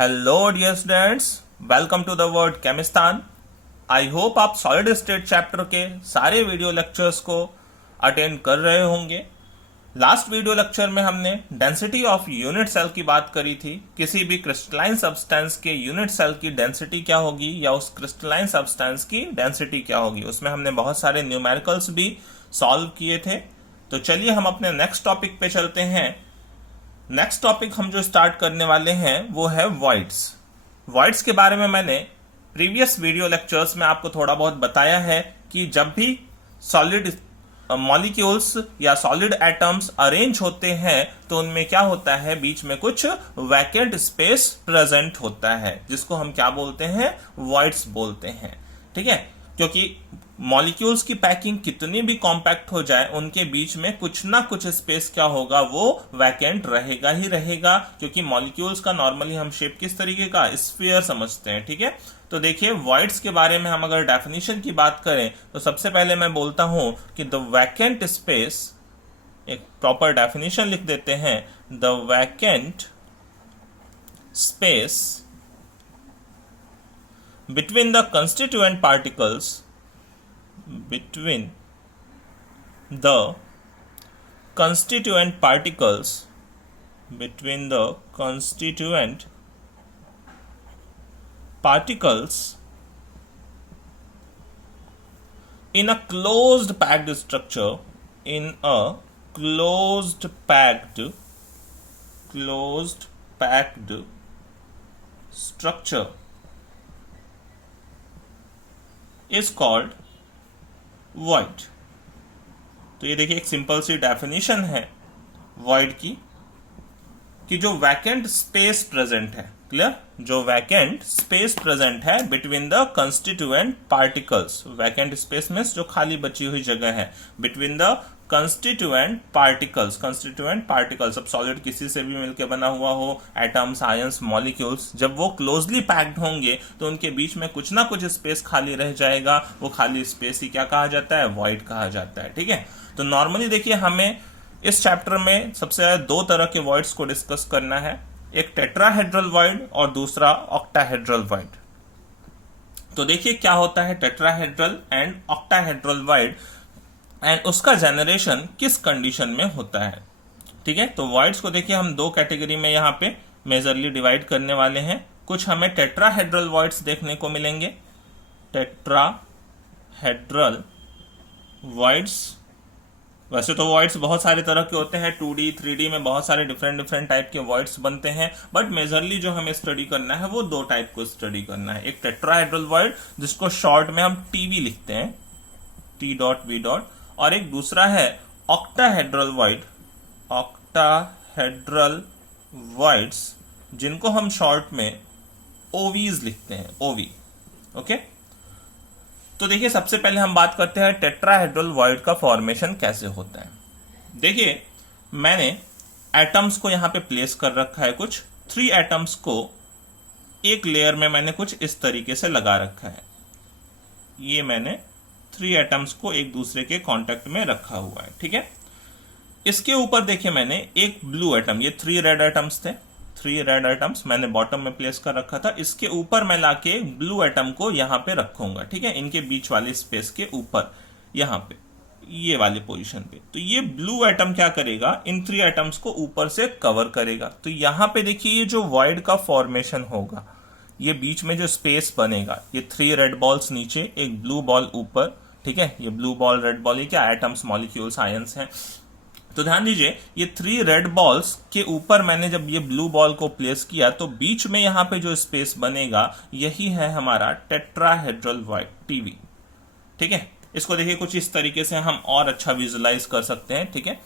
Hello dear students, welcome to the word Chemistan. I hope आप solid state chapter के सारे video lectures को attend कर रहे होंगे। लास्ट वीडियो लेक्चर में हमने डेंसिटी ऑफ यूनिट सेल की बात करी थी। किसी भी क्रिस्टलाइन सब्सटेंस के यूनिट सेल की डेंसिटी क्या होगी या उस क्रिस्टलाइन सब्सटेंस की डेंसिटी क्या होगी। उसमें हमने बहुत सारे न्यूमेरिकल्स भी सॉल्व किए थे। तो चलिए हम अपने नेक्स्ट टॉपिक पे चलते हैं। नेक्स्ट टॉपिक हम जो स्टार्ट करने वाले हैं वो है वॉइड्स। वॉइड्स के बारे में मैंने प्रीवियस वीडियो लेक्चर्स में आपको थोड़ा बहुत बताया है कि जब भी सॉलिड मॉलिक्यूल्स या सॉलिड एटम्स अरेंज होते हैं तो उनमें क्या होता है, बीच में कुछ वैकेंट स्पेस प्रेजेंट होता है, जिसको हम क्या बोलते हैं, वॉइड्स बोलते हैं। ठीक है, क्योंकि मॉलिक्यूल्स की पैकिंग कितनी भी कॉम्पैक्ट हो जाए, उनके बीच में कुछ ना कुछ स्पेस क्या होगा, वो वैकेंट रहेगा ही रहेगा। क्योंकि मॉलिक्यूल्स का नॉर्मली हम शेप किस तरीके का, स्फीयर समझते हैं। ठीक है, तो देखिए वॉइड्स के बारे में हम अगर डेफिनेशन की बात करें तो सबसे पहले मैं बोलता हूं कि द वैकेंट स्पेस, एक प्रॉपर डेफिनेशन लिख देते हैं, the vacant space between the constituent particles between the constituent particles between the constituent particles in a closed packed structure, in a closed packed structure is called void। तो ये देखिए एक simple सी definition है void की, कि जो vacant space present है, clear, जो वैकेंट स्पेस प्रेजेंट है between the constituent particles, vacant space में जो खाली बची हुई जगह है, बिटवीन द कंस्टिट्यूएंट पार्टिकल्स, अब सॉलिड किसी से भी मिलकर बना हुआ हो, एटम्स, आयंस, मॉलिक्यूल्स, जब वो क्लोजली पैक्ड होंगे तो उनके बीच में कुछ ना कुछ स्पेस खाली रह जाएगा। वो खाली स्पेस ही क्या कहा जाता है, वॉइड कहा जाता है। ठीक है, तो नॉर्मली देखिए हमें इस चैप्टर में सबसे ज्यादा दो तरह के वॉइड्स को डिस्कस करना है, एक टेट्राहेड्रल वॉइड और दूसरा ऑक्टाहेड्रल वॉइड। तो देखिए क्या होता है tetrahedral and octahedral void, and उसका जनरेशन किस कंडीशन में होता है। ठीक है, तो वॉइड्स को देखिए हम दो कैटेगरी में यहाँ पे मेजरली डिवाइड करने वाले हैं। कुछ हमें टेट्राहेड्रल वॉइड्स देखने को मिलेंगे, टेट्राहेड्रल वॉइड्स। वैसे तो वॉइड्स बहुत सारे तरह के होते हैं, 2D 3D में बहुत सारे डिफरेंट टाइप के वॉइड्स बनते हैं, बट मेजरली जो हमें स्टडी करना है वो दो टाइप को स्टडी करना है। एक टेट्राहेड्रल वॉइड जिसको शॉर्ट में हम टीवी लिखते हैं, T.V. और एक दूसरा है ऑक्टाहेड्रल वॉइड, ऑक्टाहेड्रल वॉइड्स जिनको हम शॉर्ट में ओवीज लिखते हैं, ओवी। ओके, तो देखिए सबसे पहले हम बात करते हैं टेट्राहेड्रल वॉइड का फॉर्मेशन कैसे होता है। देखिए मैंने एटम्स को यहां पे प्लेस कर रखा है, कुछ 3 एटम्स को एक लेयर में मैंने कुछ इस तरीके से लगा रखा है। ये मैंने 3 एटम्स को एक दूसरे के कांटेक्ट में रखा हुआ है। ठीक है, इसके ऊपर देखिए मैंने एक ब्लू एटम, ये 3 रेड एटम्स थे, 3 रेड एटम्स मैंने बॉटम में प्लेस कर रखा था। इसके ऊपर मैं लाके ब्लू एटम को यहां पे रखूंगा। ठीक है, इनके बीच वाले स्पेस के ऊपर, यहां पे ये वाली पोजीशन पे। तो ये ब्लू एटम क्या करेगा, इन 3 एटम्स को ऊपर से कवर करेगा। तो यहां पे देखिए ये जो वॉइड का फॉर्मेशन होगा, ये बीच में जो स्पेस बनेगा, ये 3 रेड बॉल्स नीचे, एक ब्लू बॉल ऊपर। ठीक है, ये ब्लू बॉल रेड बॉल, ये क्या एटम्स, मॉलिक्यूल्स, आयंस हैं। तो ध्यान दीजिए ये 3 रेड बॉल्स के ऊपर मैंने जब ये ब्लू बॉल को प्लेस किया तो बीच में यहां पे जो स्पेस बनेगा यही है हमारा टेट्राहेड्रल वॉइड, टीवी। ठीक है, इसको देखिए कुछ इस तरीके से हम और अच्छा विजुलाइज कर सकते हैं। ठीक है,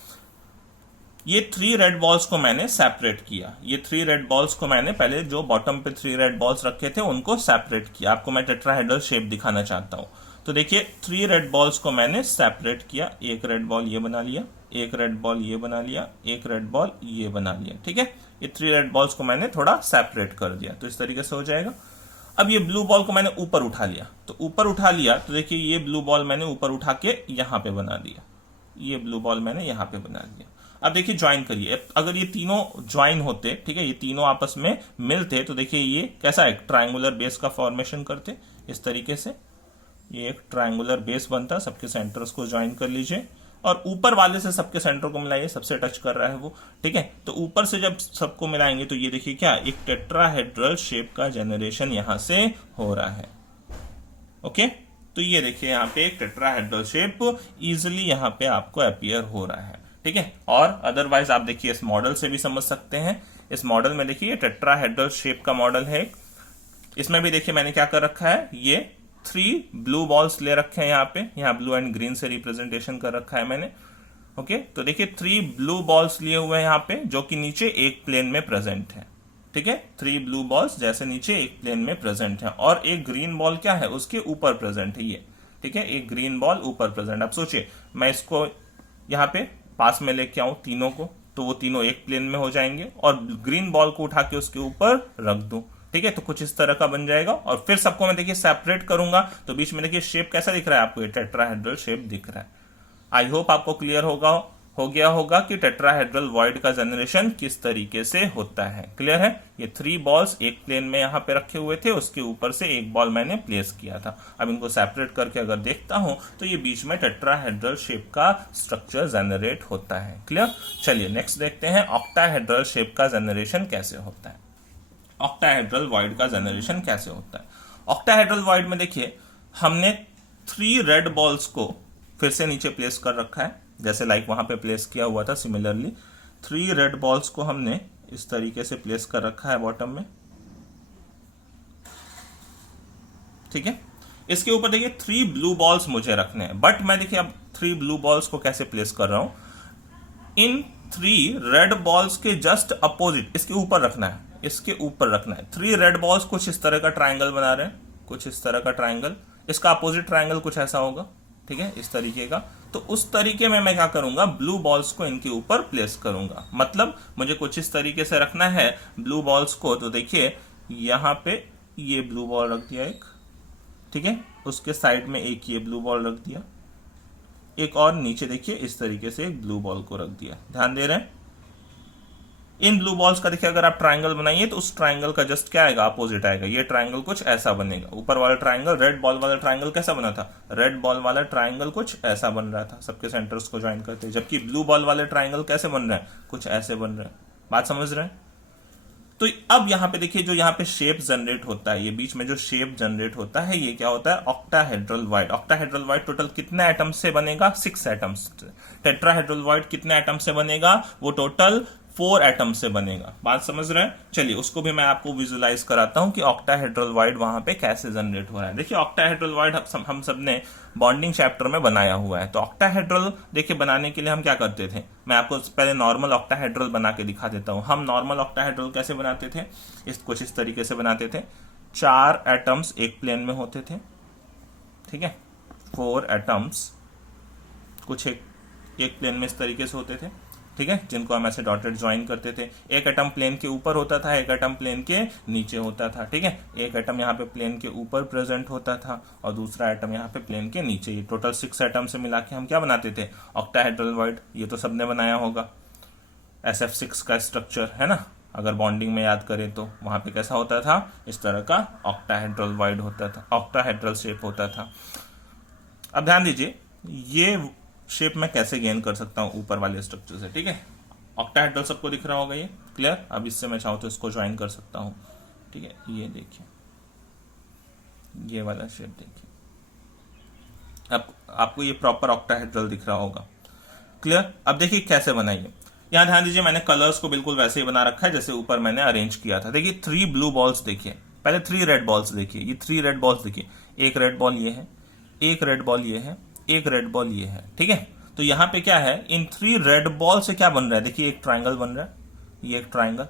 ये 3 रेड बॉल्स को मैंने सेपरेट किया, ये 3 रेड बॉल्स को मैंने पहले जो बॉटम पे 3 रेड बॉल्स रखे थे उनको सेपरेट किया। आपको मैं टेट्राहेड्रल शेप दिखाना चाहता हूं। तो देखिए 3 रेड बॉल्स को मैंने सेपरेट किया, एक रेड बॉल ये बना लिया, एक रेड बॉल ये बना लिया, एक रेड बॉल ये बना लिया। ठीक है, ये 3 रेड बॉल्स को मैंने थोड़ा सेपरेट कर दिया, तो इस तरीके से हो जाएगा। अब ये ब्लू बॉल को मैंने ऊपर उठा लिया, तो ऊपर उठा लिया तो देखिए ये ब्लू बॉल मैंने ऊपर उठा के यहां पे बना दिया, ये ब्लू बॉल मैंने यहां पे बना दिया। अब देखिए ज्वाइन करिए, अगर ये तीनों ज्वाइन होते, ठीक है, ये तीनों आपस में मिलते तो देखिए ये कैसा एक ट्रायंगुलर बेस का फॉर्मेशन करते इस तरीके से, ये एक ट्रायंगुलर बेस बनता। सबके सेंटर्स को ज्वाइन कर लीजिए और ऊपर वाले से सबके सेंटर को मिलाइए, सबसे टच कर रहा है वो, ठीक है। तो ऊपर से जब सबको मिलाएंगे तो ये देखिए क्या एक टेट्राहेड्रल शेप का जनरेशन यहां से हो रहा है। ओके, तो ये देखिए यहाँ पे एक टेट्राहेड्रल शेप इजिली यहाँ पे आपको अपीयर हो रहा है, ठीक है। और अदरवाइज आप देखिए इस मॉडल से भी समझ सकते हैं। इस मॉडल में देखिए टेट्राहेड्रल शेप का मॉडल है, इसमें भी देखिए मैंने क्या कर रखा है, ये 3 ब्लू बॉल्स ले रखे हैं यहाँ पे, यहाँ ब्लू एंड ग्रीन से रिप्रेजेंटेशन कर रखा है मैंने। ओके, तो देखिए 3 ब्लू बॉल्स लिए हुए हैं यहाँ पे, जो कि नीचे एक प्लेन में प्रेजेंट है, ठीक है। 3 ब्लू बॉल्स जैसे नीचे एक प्लेन में प्रेजेंट है, और एक ग्रीन बॉल क्या है उसके ऊपर प्रेजेंट है ये, ठीक है, एक ग्रीन बॉल ऊपर प्रेजेंट। अब सोचिए मैं इसको यहाँ पे पास में लेके आऊं तीनों को, तो वो तीनों एक प्लेन में हो जाएंगे, और ग्रीन बॉल को उठा के उसके ऊपर रख दूं, ठीक है, तो कुछ इस तरह का बन जाएगा। और फिर सबको मैं देखिए सेपरेट करूंगा तो बीच में देखिए शेप कैसा दिख रहा है आपको, ये टेट्राहेड्रल शेप दिख रहा है। आई होप आपको क्लियर हो गया होगा कि टेट्राहेड्रल वॉइड का जनरेशन किस तरीके से होता है। क्लियर है? ये 3 बॉल्स एक प्लेन में यहां पे रखे हुए थे, उसके ऊपर से एक बॉल मैंने प्लेस किया था। अब इनको सेपरेट करके अगर देखता हूं तो ये बीच में टेट्राहेड्रल शेप का स्ट्रक्चर जनरेट होता है। क्लियर? चलिए नेक्स्ट देखते हैं ऑक्टाहेड्रल शेप का जनरेशन कैसे होता है। ऑक्टाहेड्रल वॉइड का जनरेशन कैसे होता है? ऑक्टाहेड्रल वॉइड में देखिए हमने 3 रेड बॉल्स को फिर से नीचे प्लेस कर रखा है, जैसे लाइक वहां पे प्लेस किया हुआ था। सिमिलरली 3 रेड बॉल्स को हमने इस तरीके से प्लेस कर रखा है बॉटम में, ठीक है। इसके ऊपर देखिए 3 ब्लू बॉल्स मुझे रखने हैं, बट मैं देखिए अब 3 ब्लू बॉल्स को कैसे प्लेस कर रहा हूं, इन 3 रेड बॉल्स के जस्ट अपोजिट इसके ऊपर रखना है, इसके ऊपर रखना है। 3 रेड बॉल्स कुछ इस तरह का ट्राइंगल बना रहे हैं, कुछ इस तरह का ट्राइंगल, इसका अपोजिट ट्राइंगल कुछ ऐसा होगा, ठीक है, इस तरीके का। तो उस तरीके में मैं क्या करूंगा, ब्लू बॉल्स को इनके ऊपर प्लेस करूंगा। मतलब मुझे कुछ इस तरीके से रखना है ब्लू बॉल्स को। तो देखिए यहां पे ये ब्लू बॉल रख दिया एक, ठीक है, उसके साइड में एक ये ब्लू बॉल रख दिया, एक और नीचे देखिए इस तरीके से एक ब्लू बॉल को रख दिया। ध्यान दे रहे हैं? इन ब्लू बॉल्स का देखिए अगर आप ट्राइंगल बनाइए तो उस ट्राइंगल का जस्ट क्या आएगा, अपोजिट आएगा। ये ट्राइंगल कुछ ऐसा बनेगा। ऊपर वाला ट्राइंगल रेड बॉल वाला ट्राइंगल कैसा बना था, रेड बॉल वाला ट्राइंगल कुछ ऐसा बन रहा था, सबके सेंटर्स को ज्वाइन करते, जबकि ब्लू बॉल वाले ट्राइंगल कैसे बन रहे हैं, कुछ ऐसे बन रहे हैं। बात समझ रहे हैं? तो अब यहां पे देखिए जो यहां पे शेप जनरेट होता है, ये बीच में जो शेप जनरेट होता है ये क्या होता है, octahedral void. Octahedral void total कितने एटम्स से बनेगा, 6 एटम्स। टेट्राहेड्रल वॉइड कितने एटम्स से बनेगा, वो टोटल 4 एटम से बनेगा। बात समझ रहे हैं? चलिए उसको भी मैं आपको विजुलाइज कराता हूं कि ऑक्टाहेड्रल वॉइड वहां पे कैसे जनरेट हो रहा है। देखिए ऑक्टाहेड्रल वॉइड हम सब ने बॉन्डिंग चैप्टर में बनाया हुआ है। तो ऑक्टाहेड्रल देखिए बनाने के लिए हम क्या करते थे, मैं आपको पहले नॉर्मल ऑक्टाहेड्रल बना के दिखा देता हूं। हम नॉर्मल ऑक्टाहेड्रल कैसे बनाते थे, कुछ इस तरीके से बनाते थे। 4 एटम्स एक प्लेन में होते थे, ठीक है, 4 एटम्स कुछ एक प्लेन में इस तरीके से होते थे, ठीक है, जिनको हम ऐसे डॉटेड ज्वाइन करते थे। एक एटम प्लेन के ऊपर होता था, एक एटम प्लेन के नीचे होता था, ठीक है। एक एटम यहाँ पे प्लेन के ऊपर प्रेजेंट होता था और दूसरा एटम यहाँ पे प्लेन के नीचे। ये टोटल 6 एटम से मिला के हम क्या बनाते थे, ऑक्टाहेड्रल वॉइड। ये तो सबने बनाया होगा, SF6 का स्ट्रक्चर है ना, अगर बॉन्डिंग में याद करें तो वहां पे कैसा होता था, इस तरह का ऑक्टाहेड्रल वॉइड होता था, ऑक्टाहेड्रल शेप होता था। अब ध्यान दीजिए ये शेप मैं कैसे गेन कर सकता हूं ऊपर वाले स्ट्रक्चर से, ठीक है। ऑक्टाहेड्रल सबको दिख रहा होगा ये, क्लियर। अब इससे मैं चाहूं तो इसको ज्वाइन कर सकता हूं, ठीक है। ये देखिए ये वाला शेप देखिए, अब आपको ये प्रॉपर ऑक्टाहेड्रल दिख रहा होगा, क्लियर। अब देखिए कैसे बनाइए, यहां ध्यान दीजिए मैंने कलर्स को बिल्कुल वैसे ही बना रखा है जैसे ऊपर मैंने अरेंज किया था। देखिए 3 ब्लू बॉल्स देखिए, पहले 3 रेड बॉल्स देखिए, ये 3 रेड बॉल्स देखिए, एक रेड बॉल ये है, एक रेड बॉल ये है, एक रेड बॉल ये है, ठीक है। तो यहां पे क्या है, इन 3 रेड बॉल से क्या बन रहा है, देखिए एक ट्राइंगल बन रहा है, ये एक ट्राइंगल,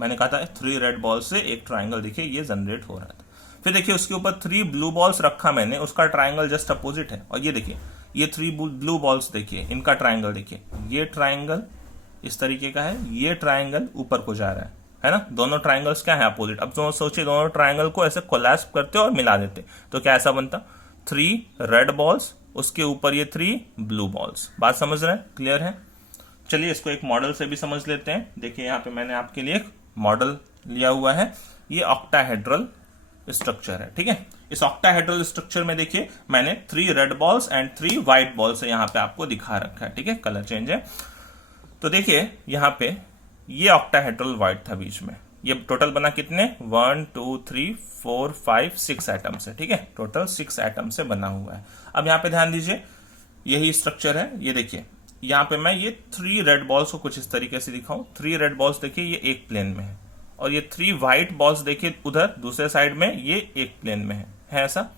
मैंने कहा था 3 रेड बॉल से एक ट्राइंगल देखिए ये जनरेट हो रहा था। फिर देखिए उसके ऊपर 3 ब्लू बॉल्स रखा मैंने, उसका ट्राइंगल जस्ट अपोजिट है। और ये देखिए ये 3 ब्लू बॉल्स देखिए, इनका ट्राइंगल देखिए, ये ट्राइंगल इस तरीके का है, ये ट्राइंगल ऊपर को जा रहा है ना। दोनों ट्राइंगल्स क्या है, अपोजिट। अब जो सोचिए दोनों ट्राइंगल को ऐसे कोलैप्स करते और मिला देते तो क्या ऐसा बनता, 3 रेड बॉल्स, उसके ऊपर ये 3 ब्लू बॉल्स। बात समझ रहे हैं, क्लियर है? चलिए इसको एक मॉडल से भी समझ लेते हैं। देखिए यहाँ पे मैंने आपके लिए एक मॉडल लिया हुआ है, ये ऑक्टाहेड्रल स्ट्रक्चर है, ठीक है। इस ऑक्टाहेड्रल स्ट्रक्चर में देखिए मैंने 3 red balls and 3 white balls यहाँ पे आपको दिखा रखा है, ठीक है, कलर चेंज है। तो देखिए यहाँ पे ये ऑक्टाहेड्रल व्हाइट था बीच में, ये टोटल बना कितने 1 2 3 4 5 6 एटम से, ठीक है, टोटल 6 एटम से बना हुआ है। अब यहाँ पे ध्यान दीजिए यही स्ट्रक्चर है, ये देखिए यहाँ पे मैं ये 3 रेड बॉल्स को कुछ इस तरीके से दिखाऊं। 3 रेड बॉल्स देखिए ये एक प्लेन में है, और ये 3 व्हाइट बॉल्स देखिए उधर दूसरे साइड में ये एक प्लेन में है ऐसा।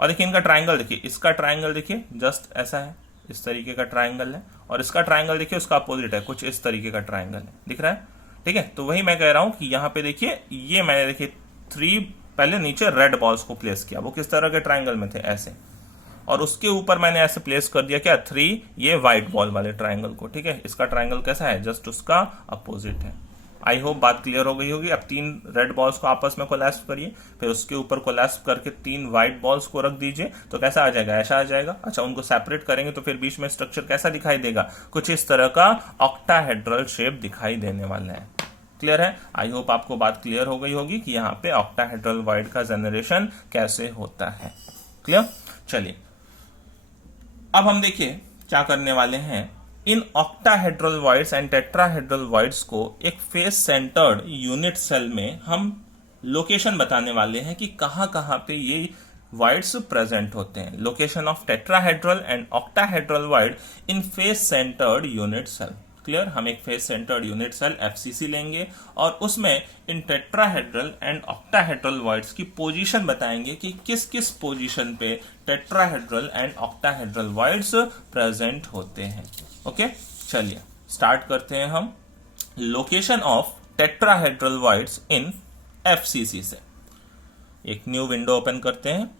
और देखिए इनका ट्राइंगल देखिए, इसका ट्राइंगल देखिए जस्ट ऐसा है, इस तरीके का ट्राइंगल है, और इसका ट्राइंगल देखिए उसका अपोजिट है, कुछ इस तरीके का ट्राइंगल है, दिख रहा है, ठीक है। तो वही मैं कह रहा हूं कि यहाँ पे देखिए ये मैंने देखिए 3 पहले नीचे रेड बॉल्स को प्लेस किया, वो किस तरह के ट्राइंगल में थे ऐसे, और उसके ऊपर मैंने ऐसे प्लेस कर दिया क्या 3 ये व्हाइट बॉल वाले ट्राइंगल को, ठीक है। इसका ट्राइंगल कैसा है, जस्ट उसका अपोजिट है। आई होप बात क्लियर हो गई होगी। अब 3 रेड बॉल्स को आपस में कोलैप्स करिए, फिर उसके ऊपर कोलैप्स करके 3 व्हाइट बॉल्स को रख दीजिए, तो कैसा आ जाएगा, ऐसा आ जाएगा। अच्छा, उनको सेपरेट करेंगे तो फिर बीच में स्ट्रक्चर कैसा दिखाई देगा, कुछ इस तरह का ऑक्टाहेड्रल शेप दिखाई देने वाला है। क्लियर है? आई होप आपको बात क्लियर हो गई होगी कि यहाँ पे ऑक्टाहेड्रल वॉइड का जनरेशन कैसे होता है। क्लियर? चलिए अब हम देखिए क्या करने वाले हैं, in octahedral voids and tetrahedral voids को एक फेस सेंटर्ड यूनिट सेल में हम लोकेशन बताने वाले हैं कि कहां कहां पे ये वॉइड्स प्रेजेंट होते हैं। Location of tetrahedral and octahedral void in face centred unit cell. Clear? हम एक face centred unit cell FCC लेंगे और उसमें इन टेट्राहेड्रल एंड ऑक्टाहेड्रल वॉइड्स की पोजीशन बताएंगे कि किस किस पोजीशन पे tetrahedral and octahedral voids present होते हैं। ओके, चलिए स्टार्ट करते हैं हम location of tetrahedral voids in FCC से। एक न्यू विंडो ओपन करते हैं।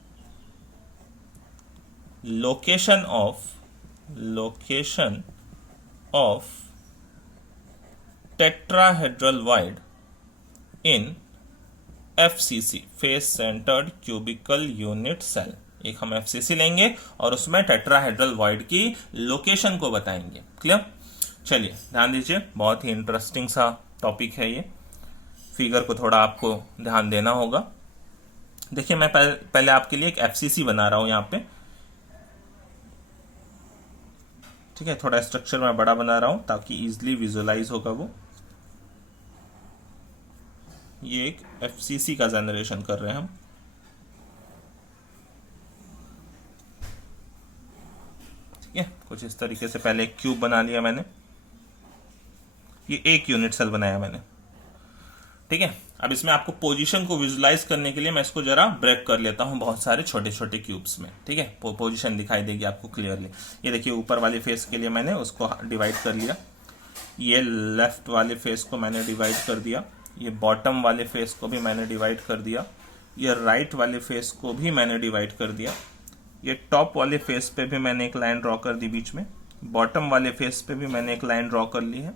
Location of tetrahedral void in FCC, face centred cubical unit cell. एक हम एफसीसी लेंगे और उसमें टेट्राहेड्रल वॉइड की लोकेशन को बताएंगे। क्लियर? चलिए ध्यान दीजिए, बहुत ही इंटरेस्टिंग सा टॉपिक है ये। फिगर को थोड़ा आपको ध्यान देना होगा। देखिए मैं पहले आपके लिए एक एफसीसी बना रहा हूं यहां पे, ठीक है। थोड़ा स्ट्रक्चर मैं बड़ा बना रहा हूं ताकि इजिली विजुअलाइज होगा वो। ये एक एफसीसी का जनरेशन कर रहे हैं हम। ठीक है, कुछ इस तरीके से पहले एक क्यूब बना लिया मैंने, ये एक यूनिट सेल बनाया मैंने, ठीक है। अब इसमें आपको पोजीशन को विजुलाइज करने के लिए मैं इसको जरा ब्रेक कर लेता हूं बहुत सारे छोटे छोटे क्यूब्स में, ठीक है। पोजीशन दिखाई देगी आपको क्लियरली। ये देखिए ऊपर वाले फेस के लिए मैंने उसको डिवाइड कर लिया, ये लेफ्ट वाले फेस को मैंने डिवाइड कर दिया, ये बॉटम वाले फेस को भी मैंने डिवाइड कर दिया, ये राइट वाले फेस को भी मैंने डिवाइड कर दिया, ये टॉप वाले फेस पे भी मैंने एक लाइन ड्रॉ कर दी बीच में, बॉटम वाले फेस पे भी मैंने एक लाइन ड्रॉ कर ली है,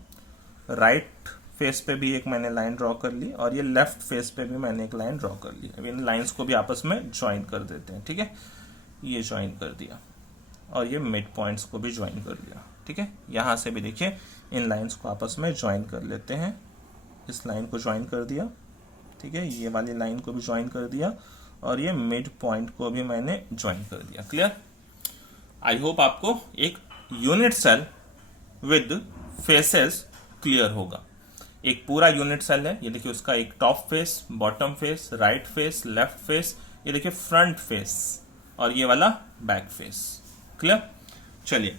राइट फेस पे भी एक मैंने लाइन ड्रॉ कर ली, और ये लेफ्ट फेस पे भी मैंने एक लाइन ड्रॉ कर ली। अब इन लाइंस को भी आपस में ज्वाइन कर देते हैं, ठीक है। ये ज्वाइन कर दिया और ये मिड पॉइंट्स को भी ज्वाइन कर लिया, ठीक है। यहां से भी देखिए इन लाइंस को आपस में ज्वाइन कर लेते हैं। इस लाइन को ज्वाइन कर दिया, ठीक है, ये वाली लाइन को भी ज्वाइन कर दिया, और ये मिड पॉइंट को भी मैंने ज्वाइन कर दिया। क्लियर? आई होप आपको एक unit cell with faces clear होगा। एक पूरा यूनिट सेल है, ये देखिए उसका एक top face, bottom face, right face, left face, ये देखिए फ्रंट फेस, और ये वाला बैक फेस। क्लियर? चलिए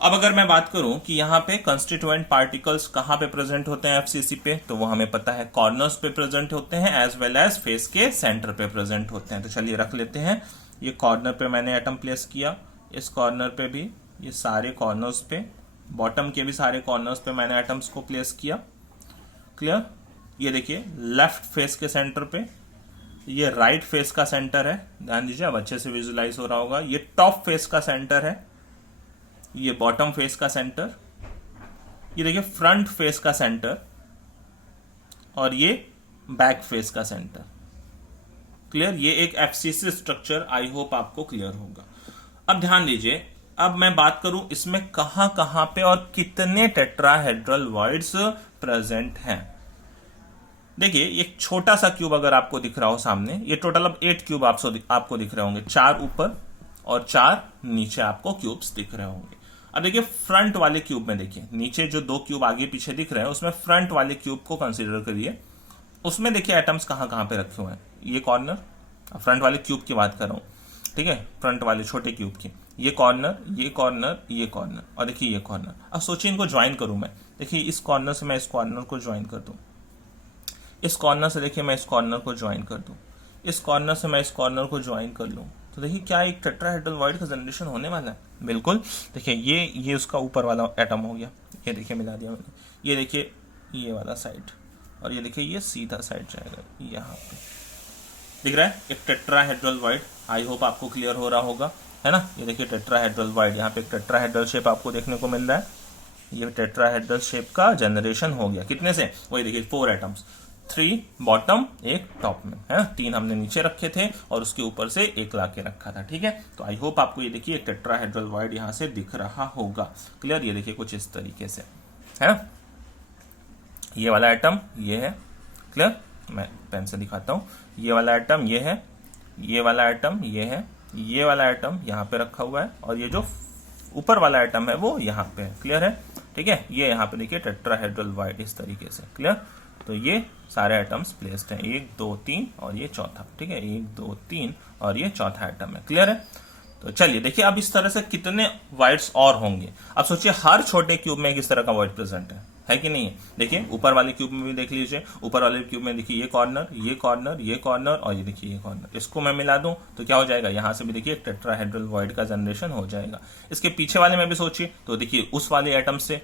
अब अगर मैं बात करूं कि यहाँ पे कंस्टिट्यूएंट पार्टिकल्स कहां पे प्रेजेंट होते हैं एफसीसी पे, तो वो हमें पता है कॉर्नर्स पे प्रेजेंट होते हैं एज वेल एज फेस के सेंटर पे प्रेजेंट होते हैं। तो चलिए रख लेते हैं, ये कॉर्नर पे मैंने एटम प्लेस किया, इस कॉर्नर पे भी, ये सारे कॉर्नर्स पे, बॉटम के भी सारे कॉर्नर्स पे मैंने एटम्स को प्लेस किया। क्लियर? ये देखिए लेफ्ट फेस के सेंटर पे, ये राइट फेस का सेंटर है, ध्यान दीजिए अब अच्छे से विजुलाइज हो रहा होगा। ये टॉप फेस का सेंटर है, ये बॉटम फेस का सेंटर, ये देखिए फ्रंट फेस का सेंटर, और ये बैक फेस का सेंटर। क्लियर? ये एक एफसीसी स्ट्रक्चर आई होप आपको क्लियर होगा। अब ध्यान दीजिए अब मैं बात करूं इसमें कहां कहां पे और कितने टेट्राहेड्रल वॉइड्स प्रेजेंट हैं। देखिए एक छोटा सा क्यूब अगर आपको दिख रहा हो सामने, ये टोटल अब 8 क्यूब आपको दिख रहे होंगे, 4 ऊपर और 4 नीचे आपको क्यूब्स दिख रहे होंगे। अब देखिए फ्रंट वाले क्यूब में देखिए, नीचे जो 2 क्यूब आगे पीछे दिख रहे हैं उसमें फ्रंट वाले क्यूब को कंसीडर करिए। उसमें देखिए एटम्स कहां कहां पे रखे हुए हैं। ये कॉर्नर, फ्रंट वाले क्यूब की बात कर रहा हूं, ठीक है, फ्रंट वाले छोटे क्यूब की। ये कॉर्नर, ये कॉर्नर, ये कॉर्नर और देखिए ये कॉर्नर। अब सोचिए इनको ज्वाइन करूं मैं। देखिए इस कॉर्नर से मैं इस कॉर्नर को ज्वाइन कर दूं, इस कॉर्नर से देखिए मैं इस कॉर्नर को ज्वाइन कर दूं, इस कॉर्नर से मैं इस कॉर्नर को ज्वाइन कर लूं, तो देखिए क्या एक टेट्राहेड्रल वॉइड का जनरेशन होने वाला है। बिल्कुल। देखिए ये उसका ऊपर वाला एटम हो गया, ये देखिए मिला दिया मैंने। ये देखिए ये वाला साइड, और ये देखिए ये सीधा साइड जाएगा यहाँ पे। दिख रहा है एक टेट्राहेड्रल वॉइड। आई होप आपको क्लियर हो रहा होगा, है ना। ये देखिए टेट्राहेड्रल वॉइड, यहाँ पे एक टेट्राहेड्रल शेप आपको देखने को मिल रहा है। ये टेट्राहेड्रल शेप का जनरेशन हो गया कितने से, वही देखिए 4 एटम्स, 3 बॉटम 1 टॉप में, है ना। 3 हमने नीचे रखे थे और उसके ऊपर से 1 ला के रखा था, ठीक है। तो आई होप आपको ये देखिए एक टेट्राहेड्रल वॉइड यहाँ से दिख रहा होगा। क्लियर। ये देखिए कुछ इस तरीके से, है ना। ये वाला आइटम ये है, क्लियर। मैं पेन से दिखाता हूँ। ये वाला आइटम ये है, ये वाला आइटम ये है, ये वाला आइटम यहाँ पे रखा हुआ है और ये जो ऊपर वाला आइटम है वो यहाँ पे है। क्लियर है, ठीक है। ये यहाँ पे देखिए टेट्राहेड्रल वॉइड इस तरीके से। क्लियर। तो ये सारे आइटम्स प्लेस्ड हैं, 1 2 3 और ये चौथा, ठीक है, 1 2 3 और ये चौथा आइटम है। क्लियर है। तो चलिए देखिए अब इस तरह से कितने वॉइड्स और होंगे। अब सोचिए हर छोटे क्यूब में किस तरह का वॉइड प्रेजेंट है कि नहीं है। देखिए ऊपर वाले क्यूब में भी देख लीजिए, ऊपर वाले क्यूब में देखिए ये कॉर्नर, ये कॉर्नर, ये कॉर्नर और ये देखिए ये कॉर्नर। इसको मैं मिला दूं तो क्या हो जाएगा, यहां से भी देखिए एक टेट्राहेड्रल वॉइड का जनरेशन हो जाएगा। इसके पीछे वाले में भी सोचिए तो देखिए उस वाले एटम से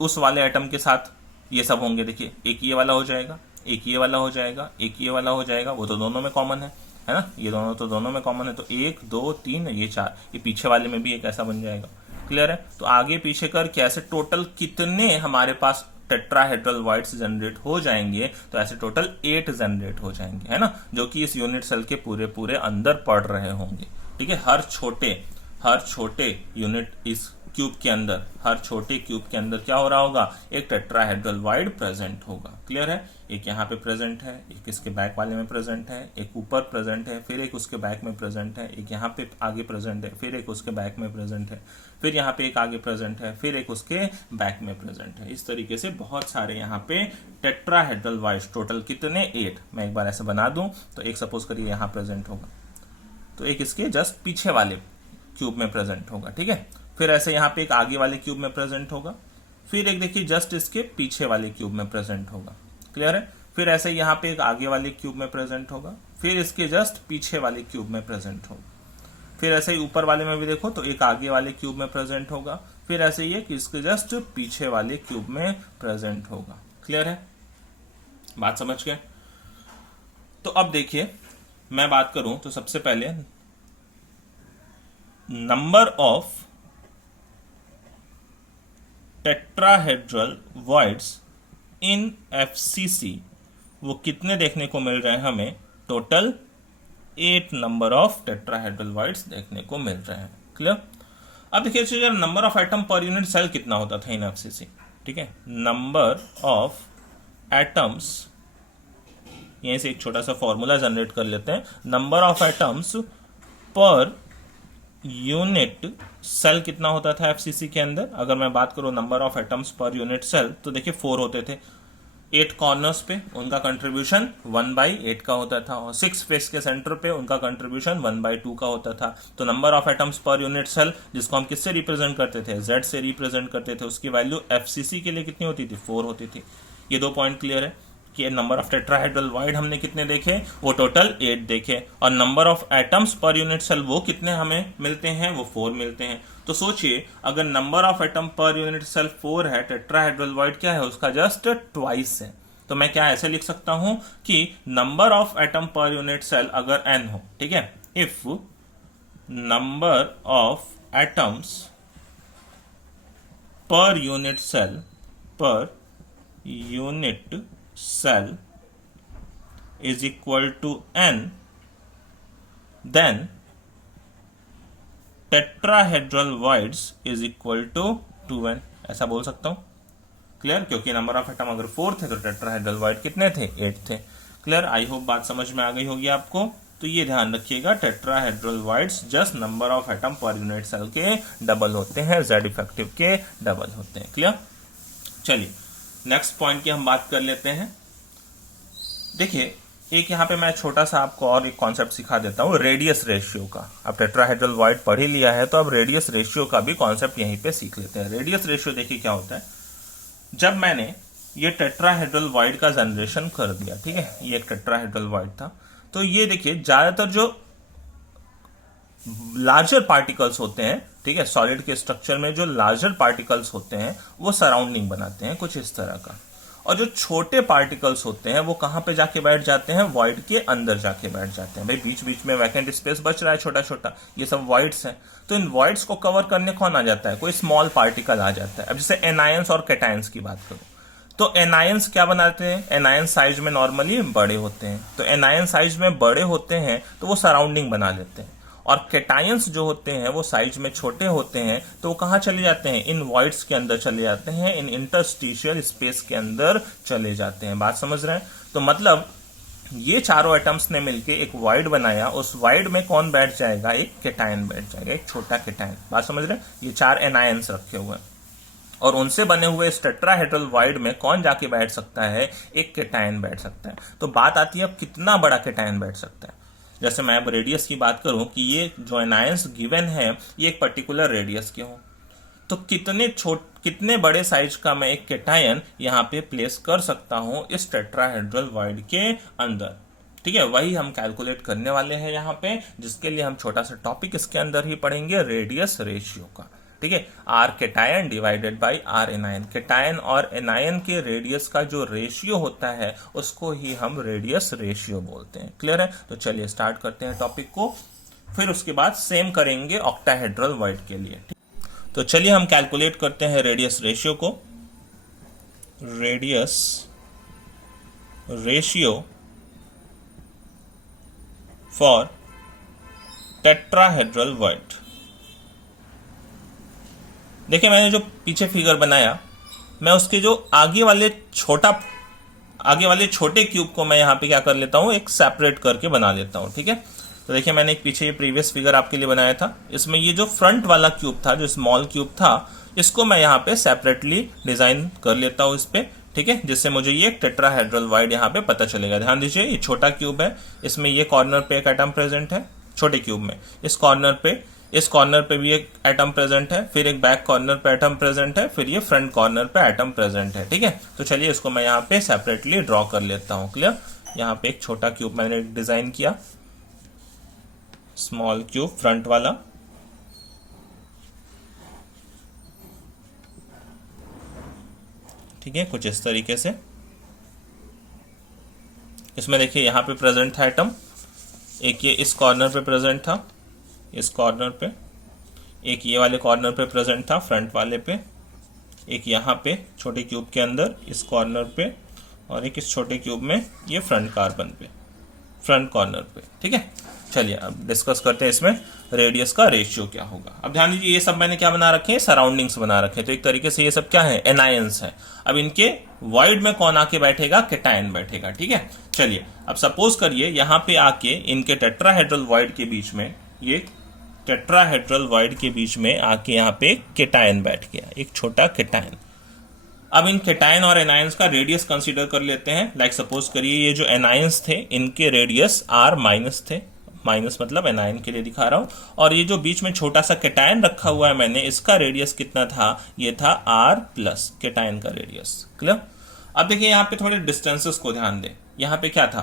उस वाले एटम के साथ ये सब होंगे। देखिए एक ये वाला हो जाएगा, एक ये वाला हो जाएगा, एक ये वाला हो जाएगा, वो तो दोनों में कॉमन है ना। ये दोनों तो दोनों में कॉमन है, तो 1 2 3 ये 4, ये पीछे वाले में भी एक ऐसा बन जाएगा। क्लियर है। तो आगे पीछे करके ऐसे टोटल कितने हमारे पास टेट्राहेड्रल वॉइड्स जनरेट हो जाएंगे, तो ऐसे टोटल 8 जनरेट हो जाएंगे, है ना, जो कि इस यूनिट सेल के पूरे पूरे अंदर पड़ रहे होंगे। ठीक है। हर छोटे यूनिट इस क्यूब के अंदर, हर छोटे क्यूब के अंदर क्या हो रहा होगा, एक टेट्राहेड्रल वॉइड प्रेजेंट होगा। क्लियर है। एक यहाँ पे प्रेजेंट है, एक इसके बैक वाले में प्रेजेंट है, एक ऊपर प्रेजेंट है, फिर एक उसके बैक में प्रेजेंट है, एक यहाँ पे आगे प्रेजेंट है, फिर एक उसके बैक में प्रेजेंट है, फिर यहाँ पे एक आगे प्रेजेंट है, फिर एक उसके बैक में प्रेजेंट है। इस तरीके से बहुत सारे यहाँ पे टेट्राहेड्रल वॉइड्स, टोटल कितने 8। मैं एक बार ऐसे बना दूं तो एक सपोज करिए यहाँ प्रेजेंट होगा, तो एक इसके जस्ट पीछे वाले क्यूब में प्रेजेंट होगा। ठीक है। फिर ऐसे यहाँ पे एक आगे वाले क्यूब में प्रेजेंट होगा, फिर एक देखिए जस्ट इसके पीछे वाले क्यूब में प्रेजेंट होगा। क्लियर है। फिर ऐसे यहाँ पे एक आगे वाले क्यूब में प्रेजेंट होगा, फिर इसके जस्ट पीछे वाले क्यूब में प्रेजेंट होगा। फिर ऐसे ही ऊपर वाले में भी देखो तो एक आगे वाले क्यूब में प्रेजेंट होगा, फिर ऐसे ही एक इसके जस्ट पीछे वाले क्यूब में प्रेजेंट होगा। क्लियर है, बात समझ गए। तो अब देखिए मैं बात करूं तो सबसे पहले number of tetrahedral voids in FCC वो कितने देखने को मिल रहे हैं हमें, total 8 number of tetrahedral voids देखने को मिल रहे हैं। क्लियर। अब देखिए number of atom per unit cell कितना होता था इन एफसीसी। ठीक है। नंबर ऑफ एटम्स, यहीं से एक छोटा सा फॉर्मूला जनरेट कर लेते हैं। Number of atoms per unit cell कितना होता था एफसीसी के अंदर। अगर मैं बात करूं number of atoms per unit cell तो देखिए 4 होते थे। 8 कॉर्नर्स पे उनका कंट्रीब्यूशन 1/8 का होता था और 6 फेस के सेंटर पे उनका कंट्रीब्यूशन 1/2 का होता था। तो number of atoms per unit cell, जिसको हम किससे रिप्रेजेंट करते थे, Z से रिप्रेजेंट करते थे, उसकी वैल्यू एफसीसी के लिए कितनी होती थी, 4 होती थी। ये 2 पॉइंट क्लियर है कि नंबर ऑफ टेट्राहेड्रल वॉइड हमने कितने देखे, वो टोटल 8 देखे, और number of atoms per unit cell वो कितने हमें मिलते हैं, वो 4 मिलते हैं। तो सोचिए अगर number of atom per unit cell 4 है, टेट्राहेड्रल वॉइड क्या है, उसका जस्ट ट्वाइस है। तो मैं क्या ऐसे लिख सकता हूं कि number of atom per unit cell अगर n हो, ठीक है, if number of atoms per unit cell is equal to n, then tetrahedral voids is equal to 2n, ऐसा बोल सकता हूं। क्लियर, क्योंकि नंबर ऑफ एटम अगर 4 थे तो टेट्राहेड्रल वॉइड कितने थे, 8 थे। क्लियर, आई होप बात समझ में आ गई होगी आपको। तो ये ध्यान रखिएगा, tetrahedral voids just number of atom per unit cell के डबल होते हैं, जेड इफेक्टिव के डबल होते हैं। क्लियर, चलिए नेक्स्ट पॉइंट की हम बात कर लेते हैं। देखिए, एक यहाँ पे मैं छोटा सा आपको और एक कॉन्सेप्ट सिखा देता हूँ, रेडियस रेशियो का। अब टेट्राहेड्रल वॉइड पढ़ ही लिया है तो अब रेडियस रेशियो का भी कॉन्सेप्ट यहीं पे सीख लेते हैं। रेडियस रेशियो देखिए क्या होता है, जब मैंने ये टेट्राहेड्रल वॉइड का जनरेशन कर दिया, ठीक है, ये एक टेट्राहेड्रल वॉइड था, तो ये देखिए ज्यादातर जो लार्जर पार्टिकल्स होते हैं, ठीक है, सॉलिड के स्ट्रक्चर में जो लार्जर पार्टिकल्स होते हैं वो सराउंडिंग बनाते हैं कुछ इस तरह का, और जो छोटे पार्टिकल्स होते हैं वो कहां पे जाके बैठ जाते हैं, वॉइड के अंदर जाके बैठ जाते हैं। भाई बीच बीच में वैकेंट स्पेस बच रहा है छोटा छोटा, ये सब वॉइड्स हैं, तो इन वॉइड्स को कवर करने कौन आ जाता है, कोई स्मॉल पार्टिकल आ जाता है। अब जैसे एनायंस और कैटायंस की बात करूं तो एनायंस क्या बनाते हैं, एनायन साइज में नॉर्मली बड़े होते हैं, तो एनायन साइज में बड़े होते हैं तो वो सराउंडिंग बना लेते हैं, और कैटायंस जो होते हैं वो साइज में छोटे होते हैं तो वो कहां चले जाते हैं, इन वॉइड्स के अंदर चले जाते हैं, इन इंटरस्टिशियल स्पेस के अंदर चले जाते हैं। बात समझ रहे हैं, तो मतलब ये चारों एटम्स ने मिलकर एक वॉइड बनाया, उस वॉइड में कौन बैठ जाएगा, एक कैटायन बैठ जाएगा, एक छोटा कैटायन। बात समझ रहे हैं, ये 4 एनायंस रखे हुए हैं और उनसे बने हुए इस टेट्राहेड्रल वॉइड में कौन जाके बैठ सकता है, एक कैटायन बैठ सकता है। तो बात आती है अब कितना बड़ा कैटायन बैठ सकता है। जैसे मैं अब रेडियस की बात करूं कि ये जो एनायंस गिवन है ये एक पर्टिकुलर रेडियस के हों, तो कितने बड़े साइज का मैं एक कैटायन यहां पे प्लेस कर सकता हूं इस टेट्राहेड्रल वॉइड के अंदर। ठीक है, वही हम कैलकुलेट करने वाले हैं यहां पे, जिसके लिए हम छोटा सा टॉपिक इसके अंदर ही पढ़ेंगे, रेडियस रेशियो का। ठीक है, r cation divided by r anion, cation और एनायन के रेडियस का जो रेशियो होता है उसको ही हम रेडियस रेशियो बोलते हैं। क्लियर है, तो चलिए स्टार्ट करते हैं टॉपिक को, फिर उसके बाद सेम करेंगे ऑक्टाहेड्रल वॉइड के लिए। तो चलिए हम कैलकुलेट करते हैं रेडियस रेशियो को। Radius ratio for tetrahedral void. देखिए मैंने जो पीछे फिगर बनाया, मैं उसके जो आगे वाले छोटे क्यूब को मैं यहां पे क्या कर लेता हूं, एक सेपरेट करके बना लेता हूं। ठीक है, तो देखिए मैंने एक पीछे ये प्रीवियस फिगर आपके लिए बनाया था, इसमें ये जो फ्रंट वाला क्यूब था, जो स्मॉल क्यूब था, इसको मैं यहाँ पे सेपरेटली डिजाइन कर लेता हूं इस पे। ठीक है, जिससे मुझे ये टेट्राहेड्रल वॉइड यहाँ पे पता चलेगा। ध्यान दीजिए, ये छोटा क्यूब है, इसमें ये कॉर्नर पे एक एटम प्रेजेंट है छोटे क्यूब में, इस कॉर्नर पे भी एक एटम प्रेजेंट है, फिर एक बैक कॉर्नर पे एटम प्रेजेंट है, फिर ये फ्रंट कॉर्नर पे एटम प्रेजेंट है। ठीक है, तो चलिए इसको मैं यहाँ पे सेपरेटली ड्रॉ कर लेता हूं। क्लियर, यहाँ पे एक छोटा क्यूब मैंने डिजाइन किया, स्मॉल क्यूब फ्रंट वाला, ठीक है, कुछ इस तरीके से। इसमें देखिए यहाँ पे प्रेजेंट था एटम, एक ये इस कॉर्नर पे प्रेजेंट था, इस कॉर्नर पे, एक ये वाले कॉर्नर पे प्रेजेंट था फ्रंट वाले पे, एक यहाँ पे छोटे क्यूब के अंदर इस कॉर्नर पे, और एक इस छोटे क्यूब में ये फ्रंट कार्बन पे, फ्रंट कॉर्नर पे। ठीक है, चलिए अब डिस्कस करते हैं इसमें रेडियस का रेशियो क्या होगा। अब ध्यान दीजिए, ये सब मैंने क्या बना रखे हैं, सराउंडिंग्स बना रखे हैं, तो एक तरीके से ये सब क्या है, एनायंस है। अब इनके वॉइड में कौन आके बैठेगा, कैटायन बैठेगा। ठीक है, चलिए अब सपोज करिए यहाँ पे आके इनके टेट्राहेड्रल वॉइड के बीच में, ये टेट्राहेड्रल वॉइड के बीच में आके यहाँ पे कैटायन बैठ गया, एक छोटा कैटायन। अब इन कैटायन और एनायंस का रेडियस कंसीडर कर लेते हैं। लाइक सपोज करिए ये जो एनायंस थे इनके रेडियस r माइनस थे, माइनस मतलब एनायन के लिए दिखा रहा हूं, और ये जो बीच में छोटा सा कैटायन रखा हुआ है मैंने, इसका रेडियस कितना था, ये था r प्लस कैटायन का रेडियस। क्लियर, अब देखिए यहाँ पे थोड़े डिस्टेंसेस को ध्यान दें। यहाँ पे क्या था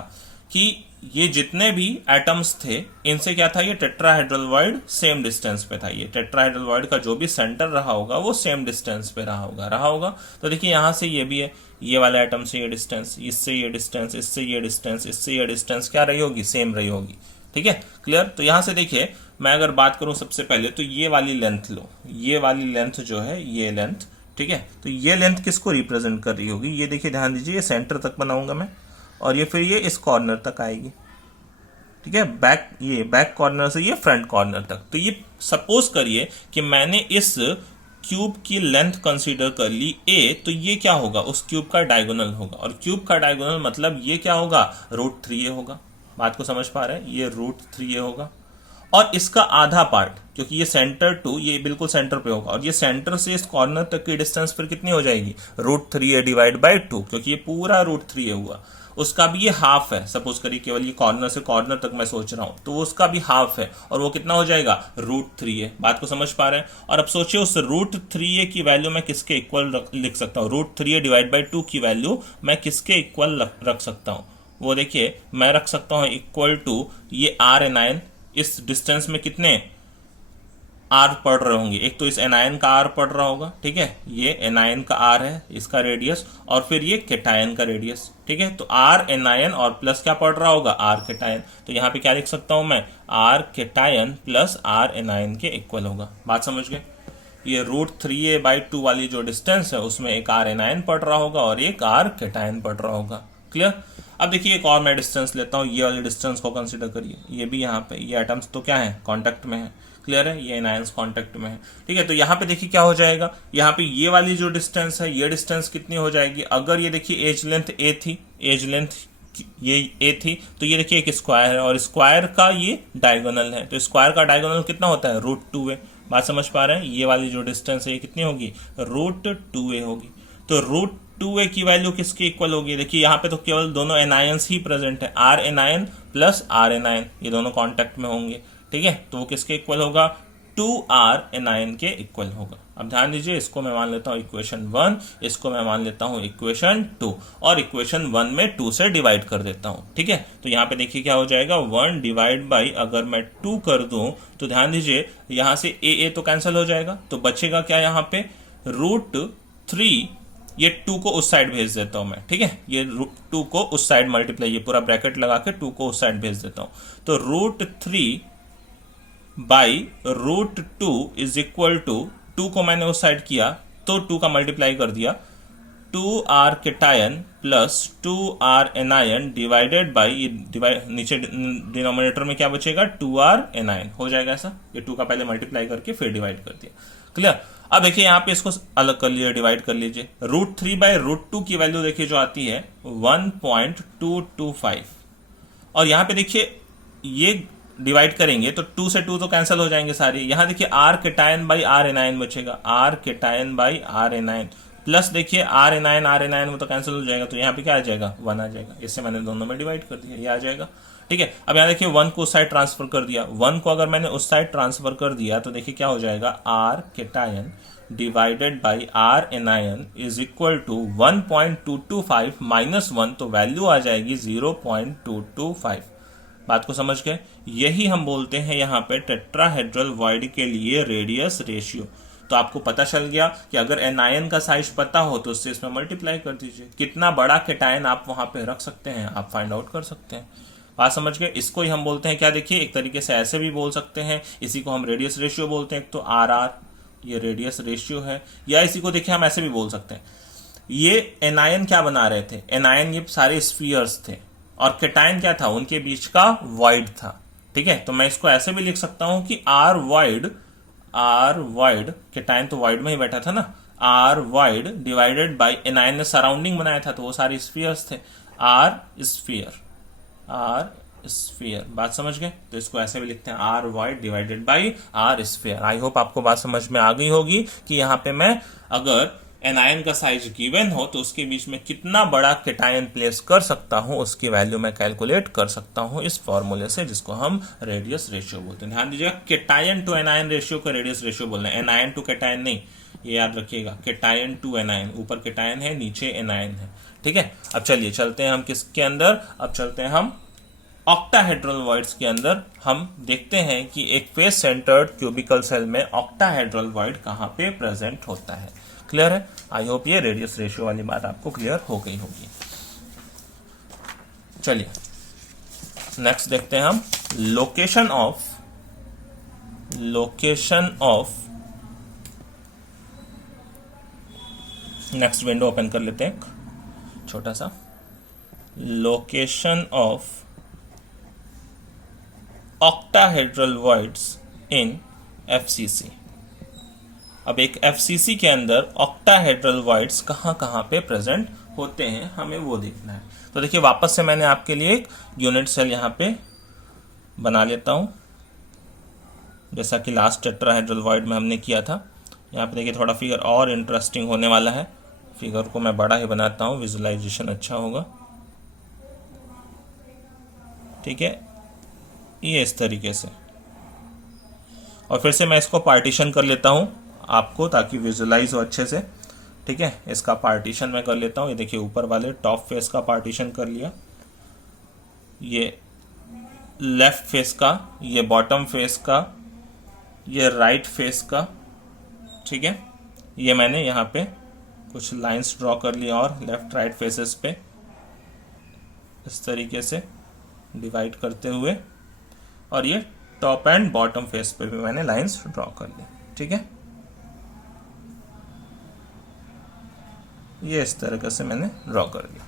कि ये जितने भी एटम्स थे इनसे क्या था, ये टेट्राहेड्रल वॉइड सेम डिस्टेंस पे था, ये टेट्राहेड्रल वॉइड का जो भी सेंटर रहा होगा वो सेम डिस्टेंस पे रहा होगा। तो देखिए यहाँ से ये भी है, ये वाला एटम से ये डिस्टेंस, इससे ये डिस्टेंस, इससे ये डिस्टेंस, इससे ये डिस्टेंस क्या रही होगी, सेम रही होगी। ठीक है, क्लियर। तो यहां से देखिए मैं अगर बात करूं सबसे पहले तो ये वाली लेंथ लो, ये वाली लेंथ जो है ये लेंथ, ठीक है, तो ये लेंथ किसको रिप्रेजेंट कर रही होगी, ये देखिए ध्यान दीजिए, ये सेंटर तक बनाऊंगा मैं, और ये फिर ये इस कॉर्नर तक आएगी। ठीक है, ये बैक कॉर्नर से ये फ्रंट कॉर्नर तक। तो ये सपोज करिए कि मैंने इस क्यूब की लेंथ कंसीडर कर ली a, तो ये क्या होगा, उस क्यूब का डायगोनल होगा, और क्यूब का डायगोनल मतलब ये क्या होगा, √3a होगा। बात को समझ पा रहे हैं, ये √3a होगा। और इसका आधा पार्ट, क्योंकि ये सेंटर टू, ये बिल्कुल सेंटर पे होगा, और ये सेंटर से इस कॉर्नर तक की डिस्टेंस फिर कितनी हो जाएगी, √3a डिवाइड बाई 2, क्योंकि ये पूरा √3a हुआ। उसका भी ये हाफ है, सपोज करिए केवल ये कॉर्नर से कॉर्नर तक मैं सोच रहा हूं, तो उसका भी हाफ है, और वो कितना हो जाएगा, √3a। बात को समझ पा रहे हैं। और अब सोचिए उस √3a की वैल्यू मैं किसके इक्वल लिख सकता हूँ, √3a डिवाइड बाई 2 की वैल्यू मैं किसके इक्वल रख सकता हूँ, वो देखिए मैं रख सकता हूँ इक्वल टू ये r9। इस डिस्टेंस में कितने आर पढ़ रहे होंगे, एक तो इस एनायन का आर पढ़ रहा होगा, ठीक है, ये एनायन का आर है, इसका रेडियस, और फिर ये केटायन का रेडियस, ठीक है। तो आर एनायन और प्लस क्या पढ़ रहा होगा, आर केटायन। तो यहां पे क्या लिख सकता हूं मैं, r cation plus r anion के इक्वल होगा। बात समझ गए। ये √3a बाई 2 वाली जो डिस्टेंस है उसमें एक आर एनायन पढ़ रहा होगा और एक आर केटायन पढ़ रहा होगा। क्लियर। अब देखिए एक और मैं डिस्टेंस लेता हूं, ये वाली डिस्टेंस को कंसीडर करिए। ये भी यहाँ पे ये एटम्स तो क्या है, कांटेक्ट में है। क्लियर है, ये एनायंस कांटेक्ट में है, ठीक है। तो यहाँ पे देखिए क्या हो जाएगा, यहाँ पे ये वाली जो डिस्टेंस है, ये डिस्टेंस कितनी हो जाएगी, अगर ये देखिए एज लेंथ a थी, एज लेंथ ये a थी, तो ये देखिए एक स्क्वायर है, और स्क्वायर का ये डायगोनल है, तो स्क्वायर का डायगोनल कितना होता है, √2a। बात समझ पा रहे हैं। ये वाली जो डिस्टेंस है ये कितनी होगी, √2a होगी। तो √2a की वैल्यू किसके इक्वल होगी, देखिए यहाँ पे तो केवल दोनों एनायंस ही प्रेजेंट है, r anion plus r anion, ये दोनों कॉन्टेक्ट में होंगे, ठीक है। तो वो किसके इक्वल होगा, 2r एनायन के इक्वल होगा। अब ध्यान दीजिए, इसको मैं मान लेता हूं इक्वेशन 1, इसको मैं मान लेता हूं इक्वेशन 2, और इक्वेशन 1 में 2 से डिवाइड कर देता हूं, ठीक है। तो यहां पे देखिए क्या हो जाएगा, 1 डिवाइड बाई अगर मैं 2 कर दूं, तो ध्यान दीजिए यहां से a तो कैंसिल हो जाएगा, तो बचेगा क्या यहाँ पे, √3। ये 2 को उस साइड भेज देता हूं मैं, ठीक है, ये 2 को उस साइड मल्टीप्लाई, ये पूरा ब्रैकेट लगा के 2 को उस साइड भेज देता हूं। तो √3 बाई √2 इज इक्वल टू, 2 को मैंने उस साइड किया तो 2 का मल्टीप्लाई कर दिया, 2r cation plus 2r anion divided by, नीचे डिनोमिनेटर में क्या बचेगा, 2r एनायन हो जाएगा ऐसा। ये 2 का पहले मल्टीप्लाई करके फिर डिवाइड कर दिया। क्लियर। अब देखिए यहाँ पे इसको अलग कर लीजिए, डिवाइड कर लीजिए। √3 बाई √2 की वैल्यू देखिए जो आती है 1.225, और यहाँ पे देखिए ये डिवाइड करेंगे तो 2 से 2 तो कैंसिल हो जाएंगे सारे। यहां देखिए R cation by are anion बचेगा, R cation by are anion, plus देखिए आर एनायन में तो कैंसिल हो जाएगा, तो यहाँ पे क्या आ जाएगा, 1 आ जाएगा। इससे मैंने दोनों में डिवाइड कर दिया, ये आ जाएगा, ठीक है। अब यहाँ देखिए 1 को उस साइड ट्रांसफर कर दिया, 1 को अगर मैंने उस साइड ट्रांसफर कर दिया तो देखिए क्या हो जाएगा, r cation divided by are anion is equal to 1.225 minus 1, तो वैल्यू आ जाएगी 0.225। बात को समझ गए। यही हम बोलते हैं यहाँ पे टेट्राहेड्रल वॉइड के लिए रेडियस रेशियो। तो आपको पता चल गया कि अगर एनायन का साइज पता हो तो उससे इसमें मल्टीप्लाई कर दीजिए, कितना बड़ा केटायन आप वहां पे रख सकते हैं आप फाइंड आउट कर सकते हैं। बात समझ गए। इसको ही हम बोलते हैं क्या, देखिए एक तरीके से ऐसे भी बोल सकते हैं, इसी को हम रेडियस रेशियो बोलते हैं। एक तो RR ये रेडियस रेशियो है, या इसी को देखिए हम ऐसे भी बोल सकते हैं, ये एनायन क्या बना रहे थे, एनायन ये सारे स्फीयर्स थे, और केटायन क्या था, उनके बीच का वॉइड था, ठीक है। तो मैं इसको ऐसे भी लिख सकता हूं कि आर वाइड, केटायन तो वाइड में ही बैठा था ना, r void divided by, anion ने सराउंडिंग बनाया था तो वो सारे स्फीयर्स थे, आर स्फीयर। बात समझ गए। तो इसको ऐसे भी लिखते हैं, r void divided by r sphere. I hope आपको बात समझ में आ गई होगी कि यहाँ पे मैं अगर एनायन का साइज गिवन हो तो उसके बीच में कितना बड़ा केटायन प्लेस कर सकता हूं, उसकी वैल्यू मैं कैलकुलेट कर सकता हूं इस फॉर्मूले से, जिसको हम रेडियस रेशियो बोलते हैं। ध्यान दीजिएगा, केटायन टू एनायन रेशियो को रेडियस रेशियो बोलना है, एनायन टू केटायन नहीं, ये याद रखिएगा। केटायन टू एनायन, ऊपर केटायन है नीचे एनायन है, ठीक है। अब चलिए चलते हैं हम किसके अंदर, अब चलते हैं हम ऑक्टाहेड्रल वॉइड्स के अंदर। हम देखते हैं कि एक फेस सेंटर्ड क्यूबिकल सेल में ऑक्टाहेड्रल वॉइड कहां पे प्रेजेंट होता है। क्लियर है। आई होप ये रेडियस रेशियो वाली बात आपको क्लियर हो गई होगी। चलिए नेक्स्ट देखते हैं हम location of next window open कर लेते हैं, छोटा सा, location of octahedral voids in FCC. अब एक एफसीसी के अंदर ऑक्टाहेड्रल वॉइड्स कहाँ कहाँ पे प्रेजेंट होते हैं, हमें वो देखना है। तो देखिए वापस से मैंने आपके लिए एक यूनिट सेल यहाँ पे बना लेता हूँ, जैसा कि लास्ट टेट्राहेड्रल वॉइड में हमने किया था। यहाँ पे देखिए थोड़ा फिगर और इंटरेस्टिंग होने वाला है। फिगर को मैं बड़ा ही बनाता हूँ, विजुअलाइजेशन अच्छा होगा। ठीक है, ये इस तरीके से, और फिर से मैं इसको पार्टीशन कर लेता हूँ आपको, ताकि विजुअलाइज हो अच्छे से। ठीक है, इसका पार्टीशन मैं कर लेता हूँ। ये देखिए ऊपर वाले टॉप फेस का पार्टीशन कर लिया, ये लेफ्ट फेस का, ये बॉटम फेस का, ये राइट फेस का। ठीक है, ये मैंने यहाँ पे कुछ लाइंस ड्रॉ कर लिया और लेफ्ट राइट फेसेस पे इस तरीके से डिवाइड करते हुए, और ये टॉप एंड बॉटम फेस पे भी मैंने लाइंस ड्रॉ कर ली। ठीक है, ये इस तरीके से मैंने ड्रॉ कर दिया।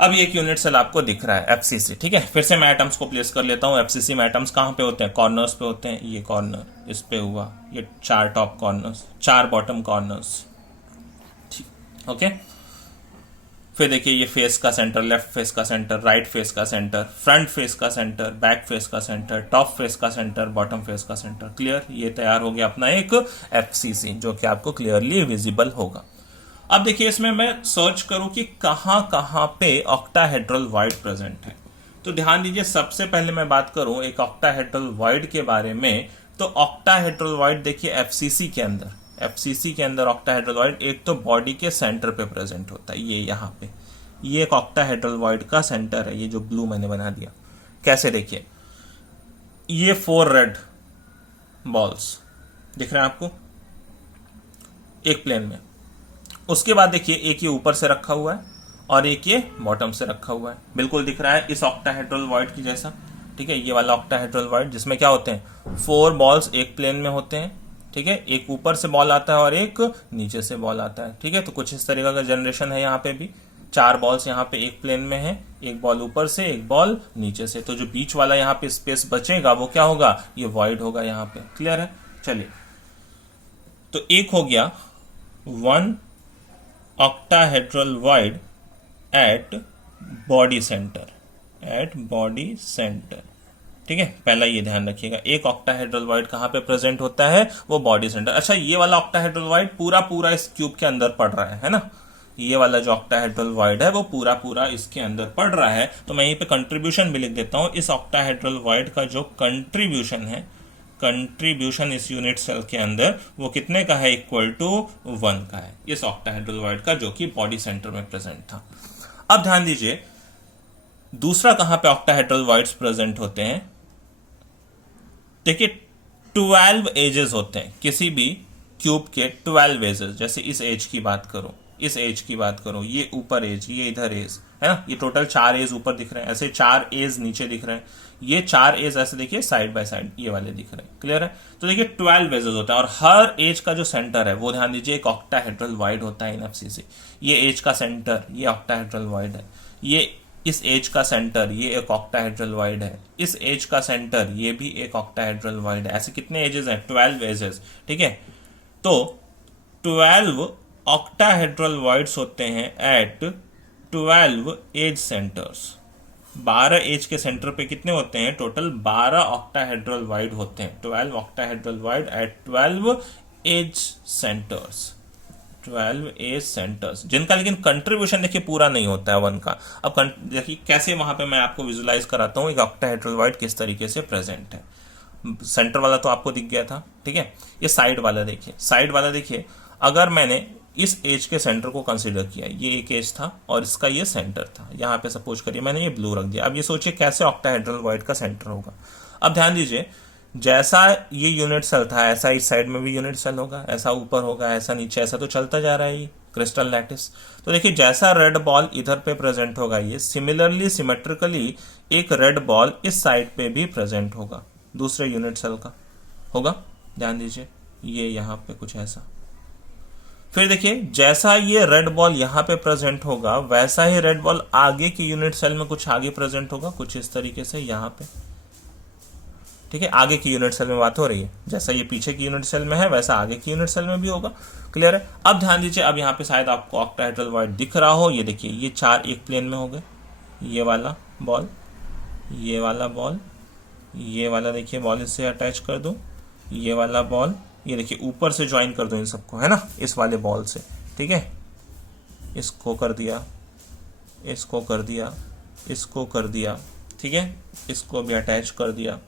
अब ये एक यूनिट सेल आपको दिख रहा है एफसीसी। ठीक है, फिर से मैं एटम्स को प्लेस कर लेता हूं। एफसीसी में एटम्स कहां पे होते हैं? कॉर्नर्स पे होते हैं। ये कॉर्नर इस पे हुआ, ये 4 टॉप कॉर्नर्स, 4 बॉटम कॉर्नर्स। ठीक, ओके। फिर देखिए ये फेस का सेंटर, लेफ्ट फेस का सेंटर, राइट फेस का सेंटर, फ्रंट फेस का सेंटर, बैक फेस का सेंटर, टॉप फेस का सेंटर, बॉटम फेस का सेंटर। क्लियर, ये तैयार हो गया अपना एक एफसीसी, जो कि आपको क्लियरली विजिबल होगा। अब देखिए इसमें मैं सर्च करूं कि कहां कहां पे ऑक्टाहेड्रल वॉइड प्रेजेंट है। तो ध्यान दीजिए, सबसे पहले मैं बात करूं एक ऑक्टाहेड्रल वॉइड के बारे में, तो ऑक्टाहेड्रल वॉइड देखिए एफसीसी के अंदर ऑक्टाहेड्रल वॉइड एक तो बॉडी के सेंटर पे प्रेजेंट होता है। ये यहाँ पे, ये एक ऑक्टाहेड्रल वॉइड का सेंटर है, ये जो ब्लू मैंने बना दिया। कैसे? देखिए ये 4 रेड बॉल्स दिख रहे हैं आपको एक प्लेन में। उसके बाद देखिए एक ये ऊपर से रखा हुआ है और एक ये बॉटम से रखा हुआ है, बिल्कुल दिख रहा है इस ऑक्टाहेड्रल वॉइड की जैसा। ठीक है, ये वाला ऑक्टाहेड्रल वॉइड जिसमें क्या होते हैं, 4 बॉल्स एक प्लेन में होते हैं। ठीक है, एक ऊपर से बॉल आता है और एक नीचे से बॉल आता है। ठीक है, तो कुछ इस तरीके का जनरेशन है। यहाँ पे भी 4 बॉल्स यहाँ पे एक प्लेन में है, एक बॉल ऊपर से, एक बॉल नीचे से। तो जो बीच वाला यहाँ पे स्पेस बचेगा वो क्या होगा, ये वॉइड होगा यहाँ पे। क्लियर है? चलिए, तो एक हो गया 1 octahedral void at body center, ठीक है, पहला ये ध्यान रखिएगा, एक ऑक्टाहेड्रल वॉइड कहां पे प्रेजेंट होता है, वो बॉडी सेंटर। अच्छा, ये वाला ऑक्टाहेड्रल वॉइड पूरा इस क्यूब के अंदर पड़ रहा है ना। ये वाला जो ऑक्टाहेड्रल वॉइड है वो पूरा इसके अंदर पड़ रहा है। तो मैं यहीं पे कंट्रीब्यूशन भी लिख देता हूं। इस ऑक्टाहेड्रल वॉइड का जो कंट्रीब्यूशन है, कंट्रीब्यूशन इस यूनिट सेल के अंदर वो कितने का है, इक्वल टू 1 का है, इस ऑक्टाहेड्रल वॉइड का, जो कि बॉडी सेंटर में प्रेजेंट था। अब ध्यान दीजिए दूसरा कहां पे ऑक्टाहेड्रल वॉइड्स प्रेजेंट होते हैं। देखिए 12 एजेस होते हैं किसी भी क्यूब के, 12 एजेस। जैसे इस एज की बात करूं, ये ऊपर एज, ये इधर एज है ना, ये टोटल 4 एज ऊपर दिख रहे हैं, ऐसे 4 एज नीचे दिख रहे हैं, ये 4 एज ऐसे देखिए साइड बाय साइड ये वाले दिख रहे हैं। क्लियर है? तो देखिए 12 एजेस होते हैं और हर एज का जो सेंटर है वो ध्यान दीजिए एक ऑक्टाहेड्रल वॉइड होता है इन एफसीसी। ये एज का सेंटर ये ऑक्टाहेड्रल वॉइड है, ये इस एज का सेंटर ये एक ऑक्टाहेड्रल वॉइड है, इस एज का सेंटर ये भी एक ऑक्टाहेड्रल वॉइड है। ऐसे कितने एजेस हैं? 12 एजेस। ठीक है, तो 12 ऑक्टाहेड्रल वॉइड्स होते हैं एट 12 एज सेंटर्स। 12 एज के सेंटर पे कितने होते हैं? टोटल 12 ऑक्टाहेड्रल वॉइड होते हैं। 12 octahedral void at 12 edge centres, 12 edge centres, जिनका लेकिन कंट्रीब्यूशन देखिए पूरा नहीं होता है 1 का। अब देखिए कैसे वहां पे मैं आपको विजुलाइज कराता हूं एक ऑक्टाहेड्रल वॉइड किस तरीके से प्रेजेंट है। सेंटर वाला तो आपको दिख गया था। ठीक है, ये साइड वाला देखिए, अगर मैंने इस एज के सेंटर को कंसीडर किया, ये एक एज था और इसका ये सेंटर था, यहां पे सपोज करिए मैंने ये ब्लू रख दिया। अब ये सोचिए कैसे ऑक्टाहेड्रल वॉइड का सेंटर होगा। अब ध्यान दीजिए, जैसा ये यूनिट सेल था ऐसा इस साइड में भी यूनिट सेल होगा, ऐसा ऊपर होगा, ऐसा नीचे, ऐसा तो चलता जा रहा है ये क्रिस्टल लैटिस। तो देखिए जैसा रेड बॉल इधर पे प्रेजेंट होगा, ये सिमिलरली सिमेट्रिकली एक रेड बॉल इस साइड पे भी प्रेजेंट होगा, दूसरे यूनिट सेल का होगा। ध्यान दीजिए ये यहां पे कुछ ऐसा। फिर देखिए जैसा ये रेड बॉल यहां पे प्रेजेंट होगा, वैसा ही रेड बॉल आगे की यूनिट सेल में कुछ आगे प्रेजेंट होगा, कुछ इस तरीके से यहां पे। ठीक है, आगे की यूनिट सेल में बात हो रही है, जैसा ये पीछे की यूनिट सेल में है वैसा आगे की यूनिट सेल में भी होगा। क्लियर है। अब ध्यान दीजिए, अब यहाँ पे शायद आपको ऑक्टाहेड्रल वॉइड दिख रहा हो, ये देखिए ये 4 एक प्लेन में हो गए, ये वाला बॉल, ये वाला बॉल, ये वाला देखिए बॉल इससे अटैच कर दो, ये वाला बॉल, ये देखिए ऊपर से ज्वाइन कर दो इन सबको, है ना, इस वाले बॉल से। ठीक है, इसको कर दिया, इसको कर दिया, इसको कर दिया, ठीक है, इसको भी अटैच कर दिया।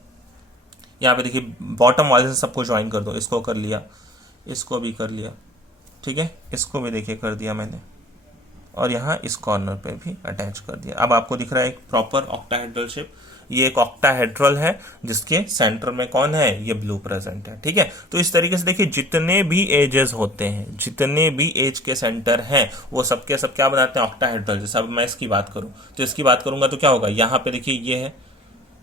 यहाँ पे देखिए बॉटम वाले से सबको ज्वाइन कर दो, इसको कर लिया, इसको भी कर लिया, ठीक है, इसको भी देखिए कर दिया मैंने, और यहाँ इस कॉर्नर पे भी अटैच कर दिया। अब आपको दिख रहा है एक प्रॉपर ऑक्टाहेड्रल शेप। ये एक ऑक्टाहेड्रल है जिसके सेंटर में कौन है, ये ब्लू प्रेजेंट है। ठीक है, तो इस तरीके से देखिए जितने भी एजेस होते हैं, जितने भी एज के सेंटर हैं, वो सबके सब क्या बनाते हैं, ऑक्टाहेड्रल। जैसे अब मैं इसकी बात करूं तो इसकी बात करूंगा तो क्या होगा, यहाँ पे देखिए ये है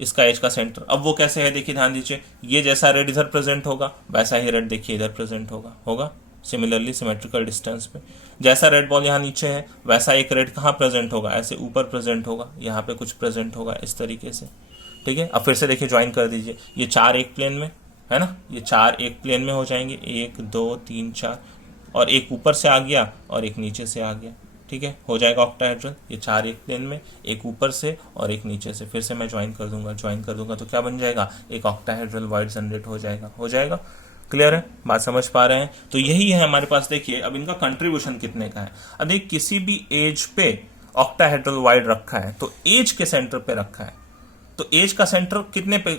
इसका एज का सेंटर। अब वो कैसे है देखिए, ध्यान दीजिए, ये जैसा रेड इधर प्रेजेंट होगा वैसा ही रेड देखिए इधर प्रेजेंट होगा सिमिलरली सिमेट्रिकल डिस्टेंस पे। जैसा रेड बॉल यहाँ नीचे है वैसा एक रेड कहाँ प्रेजेंट होगा, ऐसे ऊपर प्रेजेंट होगा, यहाँ पे कुछ प्रेजेंट होगा इस तरीके से। ठीक है, अब फिर से देखिए ज्वाइन कर दीजिए, ये 4 एक प्लेन में है ना, ये 4 एक प्लेन में हो जाएंगे, 1 2 3 4, और एक ऊपर से आ गया और एक नीचे से आ गया। ठीक है, हो जाएगा ऑक्टाहेड्रल। ये 4 एक प्लेन में, एक ऊपर से और एक नीचे से। फिर से मैं ज्वाइन कर दूंगा तो क्या बन जाएगा, एक ऑक्टाहेड्रल वॉइड जनरेट हो जाएगा। क्लियर है, बात समझ पा रहे हैं। तो यही है हमारे पास। देखिए अब इनका कंट्रीब्यूशन कितने का है। अब देखिए किसी भी एज पे ऑक्टाहेड्रल वॉइड रखा है तो एज के सेंटर पे रखा है, तो एज का सेंटर कितने पे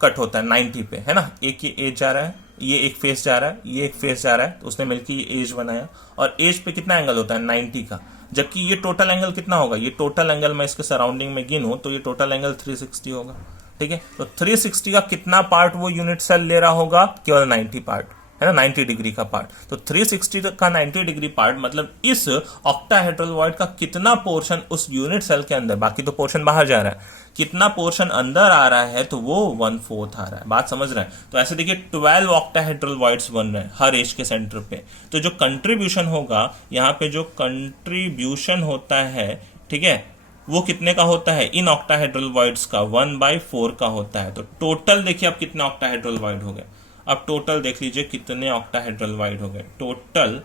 कट होता है, 90 पे, है ना। एक ये एज जा रहा है, ये एक फेस जा रहा है, ये एक फेस जा रहा है, तो उसने मिलकर ये एज बनाया, और एज पे कितना एंगल होता है, 90 का। जबकि ये टोटल एंगल कितना होगा, ये टोटल एंगल मैं इसके सराउंडिंग में गिनूं तो ये टोटल एंगल 360 होगा। ठीक है, तो 360 का कितना पार्ट वो यूनिट सेल ले रहा होगा, केवल 90 पार्ट, है ना, 90 डिग्री का पार्ट। तो 360 का 90 डिग्री पार्ट मतलब इस ऑक्टाहेड्रल वॉइड का कितना पोर्शन उस यूनिट सेल के अंदर, बाकी तो पोर्शन बाहर जा रहा है, कितना पोर्शन अंदर आ रहा है, तो वो 1/4 आ रहा है। बात समझ रहे हैं। तो ऐसे देखिए 12 ऑक्टाहेड्रल वॉइड्स बन रहे हैं हर एज के सेंटर पे। तो जो कंट्रीब्यूशन होगा यहाँ पे, जो कंट्रीब्यूशन होता है, ठीक है, वो कितने का होता है, इन ऑक्टाहेड्रल वॉइड्स का 1/4 का होता है। तो टोटल देखिए अब कितने ऑक्टाहेड्रल वॉइड हो गए। अब टोटल देख लीजिए कितने ऑक्टाहेड्रल वॉइड हो गए। टोटल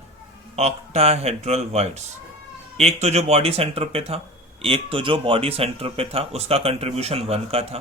ऑक्टाहेड्रल वॉइड्स, एक तो जो बॉडी सेंटर पे था, उसका कंट्रीब्यूशन 1 का था,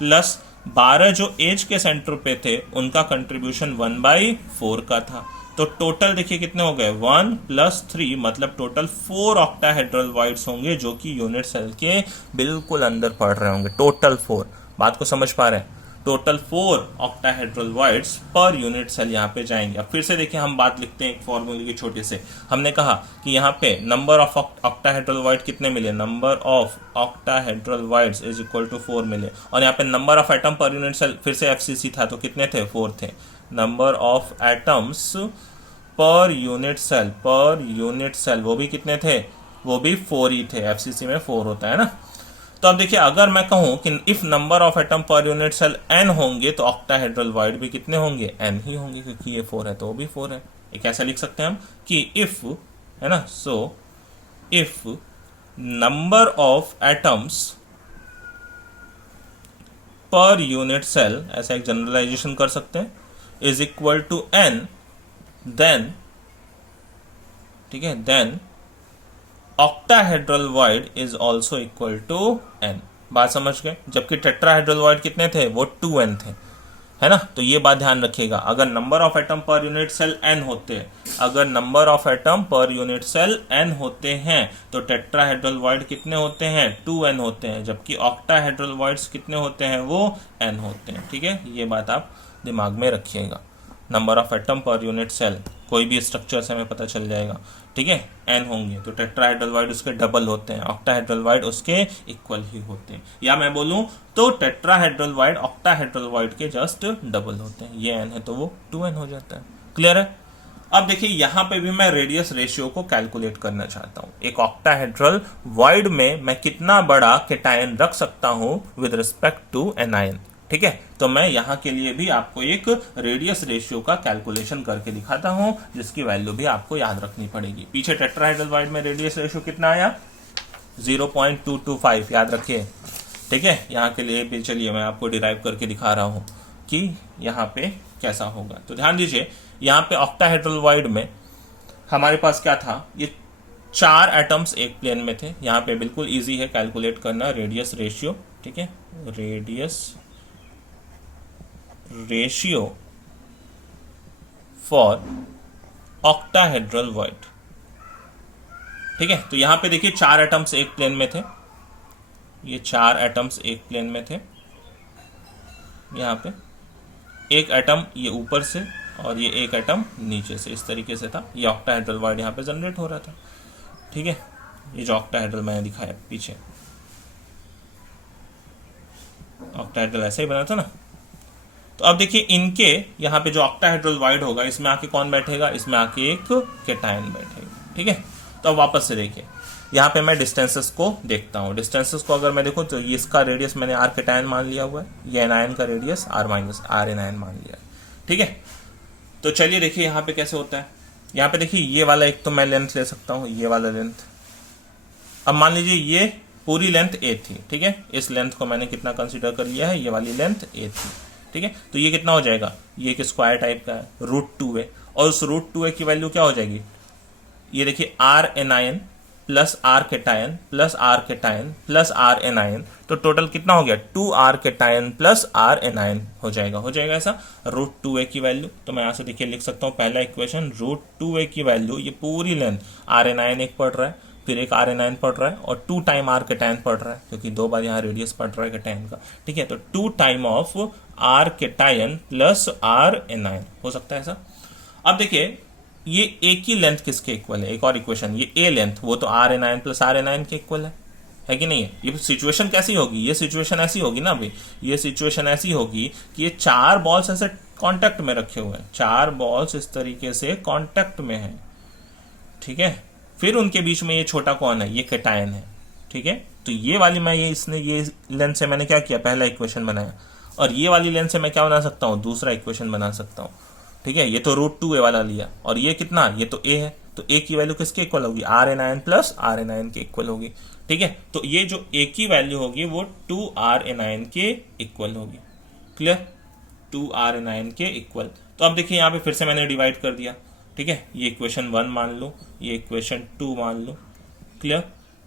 प्लस 12 जो एज के सेंटर पे थे उनका कंट्रीब्यूशन 1/4 का था। तो टोटल देखिए कितने हो गए, 1 + 3 मतलब टोटल 4 ऑक्टाहेड्रल वॉइड्स होंगे जो कि यूनिट सेल के बिल्कुल अंदर पड़ रहे होंगे। टोटल 4, बात को समझ पा रहे हैं। Total 4 octahedral voids per unit cell यहाँ पे जाएंगे। अब फिर से देखिए हम बात लिखते हैं एक फॉर्मूले की छोटे से। हमने कहा कि यहाँ पे नंबर ऑफ ऑक्टाहेड्रल वॉइड कितने मिले, number of octahedral voids is equal to 4 मिले, और यहाँ पे number of atom per unit cell फिर से FCC था तो कितने थे, 4 थे। Number of atoms per unit cell वो भी कितने थे, वो भी 4 ही थे। FCC में 4 होता है ना। तो अब देखिए अगर मैं कहूं कि if number of atom per unit cell n होंगे तो ऑक्टाहेड्रल वॉइड भी कितने होंगे, n ही होंगे, क्योंकि ये 4 है तो वो भी 4 है। ये कैसे लिख सकते हैं हम कि इफ, है ना, so if number of atoms per unit cell, ऐसा एक जनरलाइजेशन कर सकते हैं, is equal to n, then, ठीक है, then octahedral void is also equal to n। बात समझ गए। जबकि टेट्राहेड्रल वॉइड कितने थे, वो 2n थे, है ना। तो ये बात ध्यान रखिएगा। अगर number of atom per unit cell n होते हैं, अगर number of atom per unit cell n होते हैं तो टेट्राहेड्रल वॉइड कितने होते हैं, 2n होते हैं। जबकि ऑक्टाहेड्रल वॉइड्स कितने होते हैं, वो n होते हैं। ठीक है, ये बात आप दिमाग में रखिएगा। Number of atom per unit cell कोई भी स्ट्रक्चर से हमें पता चल जाएगा। ठीक है, n होंगे तो टेट्राहेड्रल वॉइड उसके डबल होते हैं, ऑक्टाहेड्रल वॉइड उसके इक्वल ही होते हैं। या मैं बोलूं तो टेट्राहेड्रल वॉइड ऑक्टाहेड्रल वॉइड के जस्ट डबल होते हैं। ये n है तो वो 2n हो जाता है। क्लियर है। अब देखिए यहां पे भी मैं रेडियस रेशियो को कैलकुलेट करना चाहता हूं। एक ऑक्टाहेड्रल वॉइड में मैं कितना बड़ा केटायन रख सकता हूं विद रिस्पेक्ट टू एनायन। ठीक है, तो मैं यहां के लिए भी आपको एक रेडियस रेशियो का कैलकुलेशन करके दिखाता हूं, जिसकी वैल्यू भी आपको याद रखनी पड़ेगी। पीछे टेट्राहेड्रल वॉइड में रेडियस रेशियो कितना आया, 0.225, याद रखिए। ठीक है, यहां के लिए भी चलिए मैं आपको डिराइव करके दिखा रहा हूं। कि यहाँ पे कैसा होगा। तो ध्यान दीजिए यहाँ पे ऑक्टाहेड्रल वॉइड में हमारे पास क्या था, ये 4 एटम्स एक प्लेन में थे। यहाँ पे बिल्कुल इजी है कैलकुलेट करना रेडियस रेशियो, ठीक है, radius ratio for octahedral void, ठीक है। तो यहां पे देखिए 4 एटम्स एक प्लेन में थे, ये 4 एटम्स एक प्लेन में थे। यहां पे एक एटम ये ऊपर से और ये एक एटम नीचे से, इस तरीके से था। ये ऑक्टाहेड्रल वॉइड यहां पे जनरेट हो रहा था, ठीक है। ये जो ऑक्टाहेड्रल मैंने दिखाया पीछे, ऑक्टाहेड्रल ऐसा ही बना था ना। तो अब देखिए इनके यहाँ पे जो ऑक्टाहेड्रल वॉइड होगा, इसमें आके कौन बैठेगा, इसमें आके एक कैटायन बैठेगा, ठीक है। तो अब वापस से देखिए यहाँ पे मैं डिस्टेंसेस को देखता हूँ। डिस्टेंसेस को अगर मैं देखूँ तो ये इसका रेडियस मैंने आर कैटायन मान लिया हुआ है, ये एनायन का radius r minus r anion मान लिया है, ठीक है। तो चलिए देखिए यहाँ पे कैसे होता है। यहाँ पे देखिए ये वाला एक तो मैं लेंथ ले सकता हूँ, ये वाला लेंथ। अब मान लीजिए ये पूरी लेंथ ए थी, ठीक है। इस लेंथ को मैंने कितना कंसिडर कर लिया है, ये वाली लेंथ ए थी, ठीक है। तो ये कितना हो जाएगा, ये एक स्क्वायर टाइप का है, √2a, और उस √2a की वैल्यू क्या हो जाएगी, ये देखिए are anion plus r cation plus r cation plus r anion, तो टोटल कितना हो गया, 2r cation plus r anion हो जाएगा ऐसा √2a की वैल्यू। तो मैं यहां से देखिए लिख सकता हूं पहला इक्वेशन, √2a की वैल्यू, ये पूरी लेंथ आर एनायन एक पढ़ रहा है, फिर एक आर एनायन पढ़ रहा है, और 2 टाइम आर कैटायन पढ़ रहा है, क्योंकि 2 बार यहाँ रेडियस पढ़ रहा है कैटायन का, ठीक है। तो 2 time of r cation plus r anion हो सकता है ऐसा। अब देखिए ये एक ही लेंथ किसके इक्वल है, एक और इक्वेशन, ये ए लेंथ, वो तो r anion plus r anion के इक्वल है कि नहीं है। ये सिचुएशन कैसी होगी, ये सिचुएशन ऐसी होगी ना अभी, ये सिचुएशन ऐसी होगी कि ये 4 बॉल्स ऐसे कांटेक्ट में रखे हुए हैं, 4 बॉल्स इस तरीके से कांटेक्ट में हैं, ठीक है। फिर उनके बीच में ये छोटा कौन है, ये कैटायन है, ठीक है। तो ये वाली मैं ये लेंथ से मैंने क्या किया, पहला इक्वेशन बनाया, और ये वाली लेंथ से मैं क्या बना सकता हूं, दूसरा इक्वेशन बना सकता हूं, ठीक है। ये तो √2a वाला लिया, और ये कितना, ये तो a है, तो a की वैल्यू किसके इक्वल होगी, r anion plus r anion के इक्वल होगी, ठीक है। तो ये जो a की वैल्यू होगी वो 2r एनायन के इक्वल होगी, क्लियर, 2r एनायन के इक्वल। तो अब देखिए यहाँ पे फिर से मैंने डिवाइड कर दिया, ठीक है। ये इक्वेशन 1 मान लो, ये इक्वेशन 2 मान लो, क्लियर।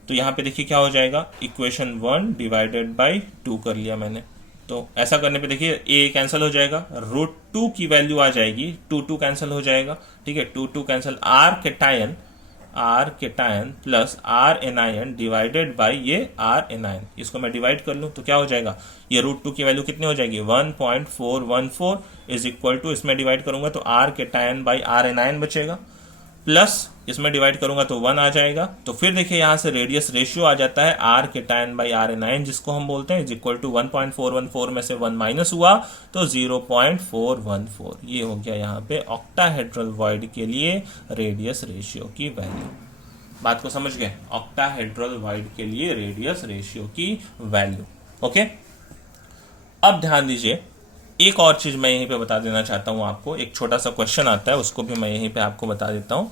तो यहाँ पे देखिए क्या हो जाएगा, इक्वेशन 1 डिवाइडेड बाई 2 कर लिया मैंने। तो ऐसा करने पे देखिए a कैंसिल हो जाएगा, √2 की वैल्यू आ जाएगी, 2 कैंसिल हो जाएगा, ठीक है, 2 cancel, r cation plus r anion divided by ये आर एनायन, इसको मैं डिवाइड कर लूं तो क्या हो जाएगा, ये √2 की वैल्यू कितनी हो जाएगी, 1.414 इज इक्वल टू, इसमें डिवाइड करूंगा तो r cation by are anion बचेगा, प्लस इसमें डिवाइड करूंगा तो 1 आ जाएगा। तो फिर देखिए यहां से रेडियस रेशियो आ जाता है r cation by are anion, जिसको हम बोलते हैं, इज इक्वल टू 1.414 में से 1 माइनस हुआ तो 0.414, ये हो गया यहाँ पे ऑक्टाहेड्रल वॉइड के लिए रेडियस रेशियो की वैल्यू। बात को समझ गए, ऑक्टाहेड्रल वॉइड के लिए रेडियस रेशियो की वैल्यू, ओके। अब ध्यान दीजिए एक और चीज मैं यहीं पे बता देना चाहता हूं आपको, एक छोटा सा क्वेश्चन आता है, उसको भी मैं यहीं पे आपको बता देता हूं।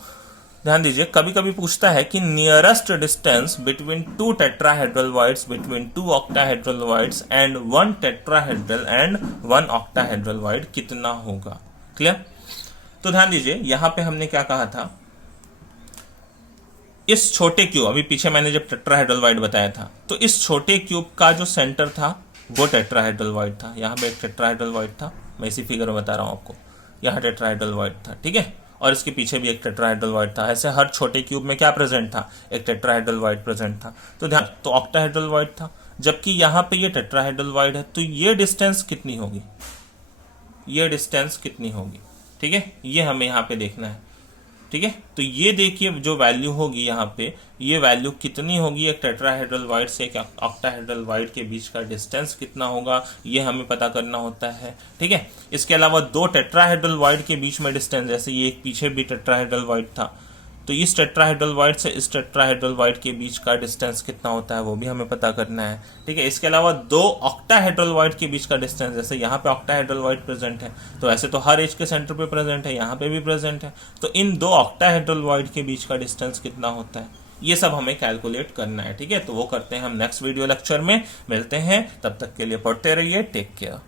ध्यान दीजिए कभी कभी पूछता है कि nearest distance between 2 tetrahedral voids between 2 octahedral voids and 1 tetrahedral and 1 octahedral void कितना होगा, क्लियर। तो ध्यान दीजिए यहां पे हमने क्या कहा था, इस छोटे क्यूब, अभी पीछे मैंने जब टेट्राहेड्रल वॉइड बताया था, तो इस छोटे क्यूब का जो सेंटर था वो टेट्राहेड्रल वॉइड था। यहां पे एक टेट्राहेड्रल वॉइड था, मैं इसी फिगर में बता रहा हूं आपको, यहां टेट्राहेड्रल वॉइड था, ठीक है, और इसके पीछे भी एक टेट्राहेड्रल वॉइड था। ऐसे हर छोटे क्यूब में क्या प्रेजेंट था, एक टेट्राहेड्रल वॉइड प्रेजेंट था। तो ध्यान, तो ऑक्टाहेड्रल वॉइड था, जबकि यहां पे ये टेट्राहेड्रल वॉइड है, तो ये डिस्टेंस कितनी होगी, ये डिस्टेंस कितनी होगी, ठीक है, ये हमें यहां पे देखना है, ठीक है। तो ये देखिए जो वैल्यू होगी यहाँ पे, ये वैल्यू कितनी होगी, एक टेट्राहेड्रल वॉइड से एक ऑक्टाहेड्रल वॉइड के बीच का डिस्टेंस कितना होगा, ये हमें पता करना होता है, ठीक है। इसके अलावा 2 टेट्राहेड्रल वॉइड के बीच में डिस्टेंस, जैसे ये एक पीछे भी टेट्राहेड्रल वॉइड था, तो इस टेट्राहेड्रल वॉइड से इस टेट्राहेड्रल वॉइड के बीच का डिस्टेंस कितना होता है वो भी हमें पता करना है, ठीक है। इसके अलावा 2 ऑक्टाहेड्रल वॉइड के बीच का डिस्टेंस, जैसे यहाँ पे ऑक्टाहेड्रल वॉइड प्रेजेंट है, तो ऐसे तो हर एज के सेंटर पे प्रेजेंट है, यहाँ पे भी प्रेजेंट है, तो इन 2 ऑक्टाहेड्रल वॉइड के बीच का डिस्टेंस कितना होता है, ये सब हमें कैलकुलेट करना है, ठीक है। तो वो करते हैं हम नेक्स्ट वीडियो लेक्चर में, मिलते हैं, तब तक के लिए पढ़ते रहिए, टेक केयर।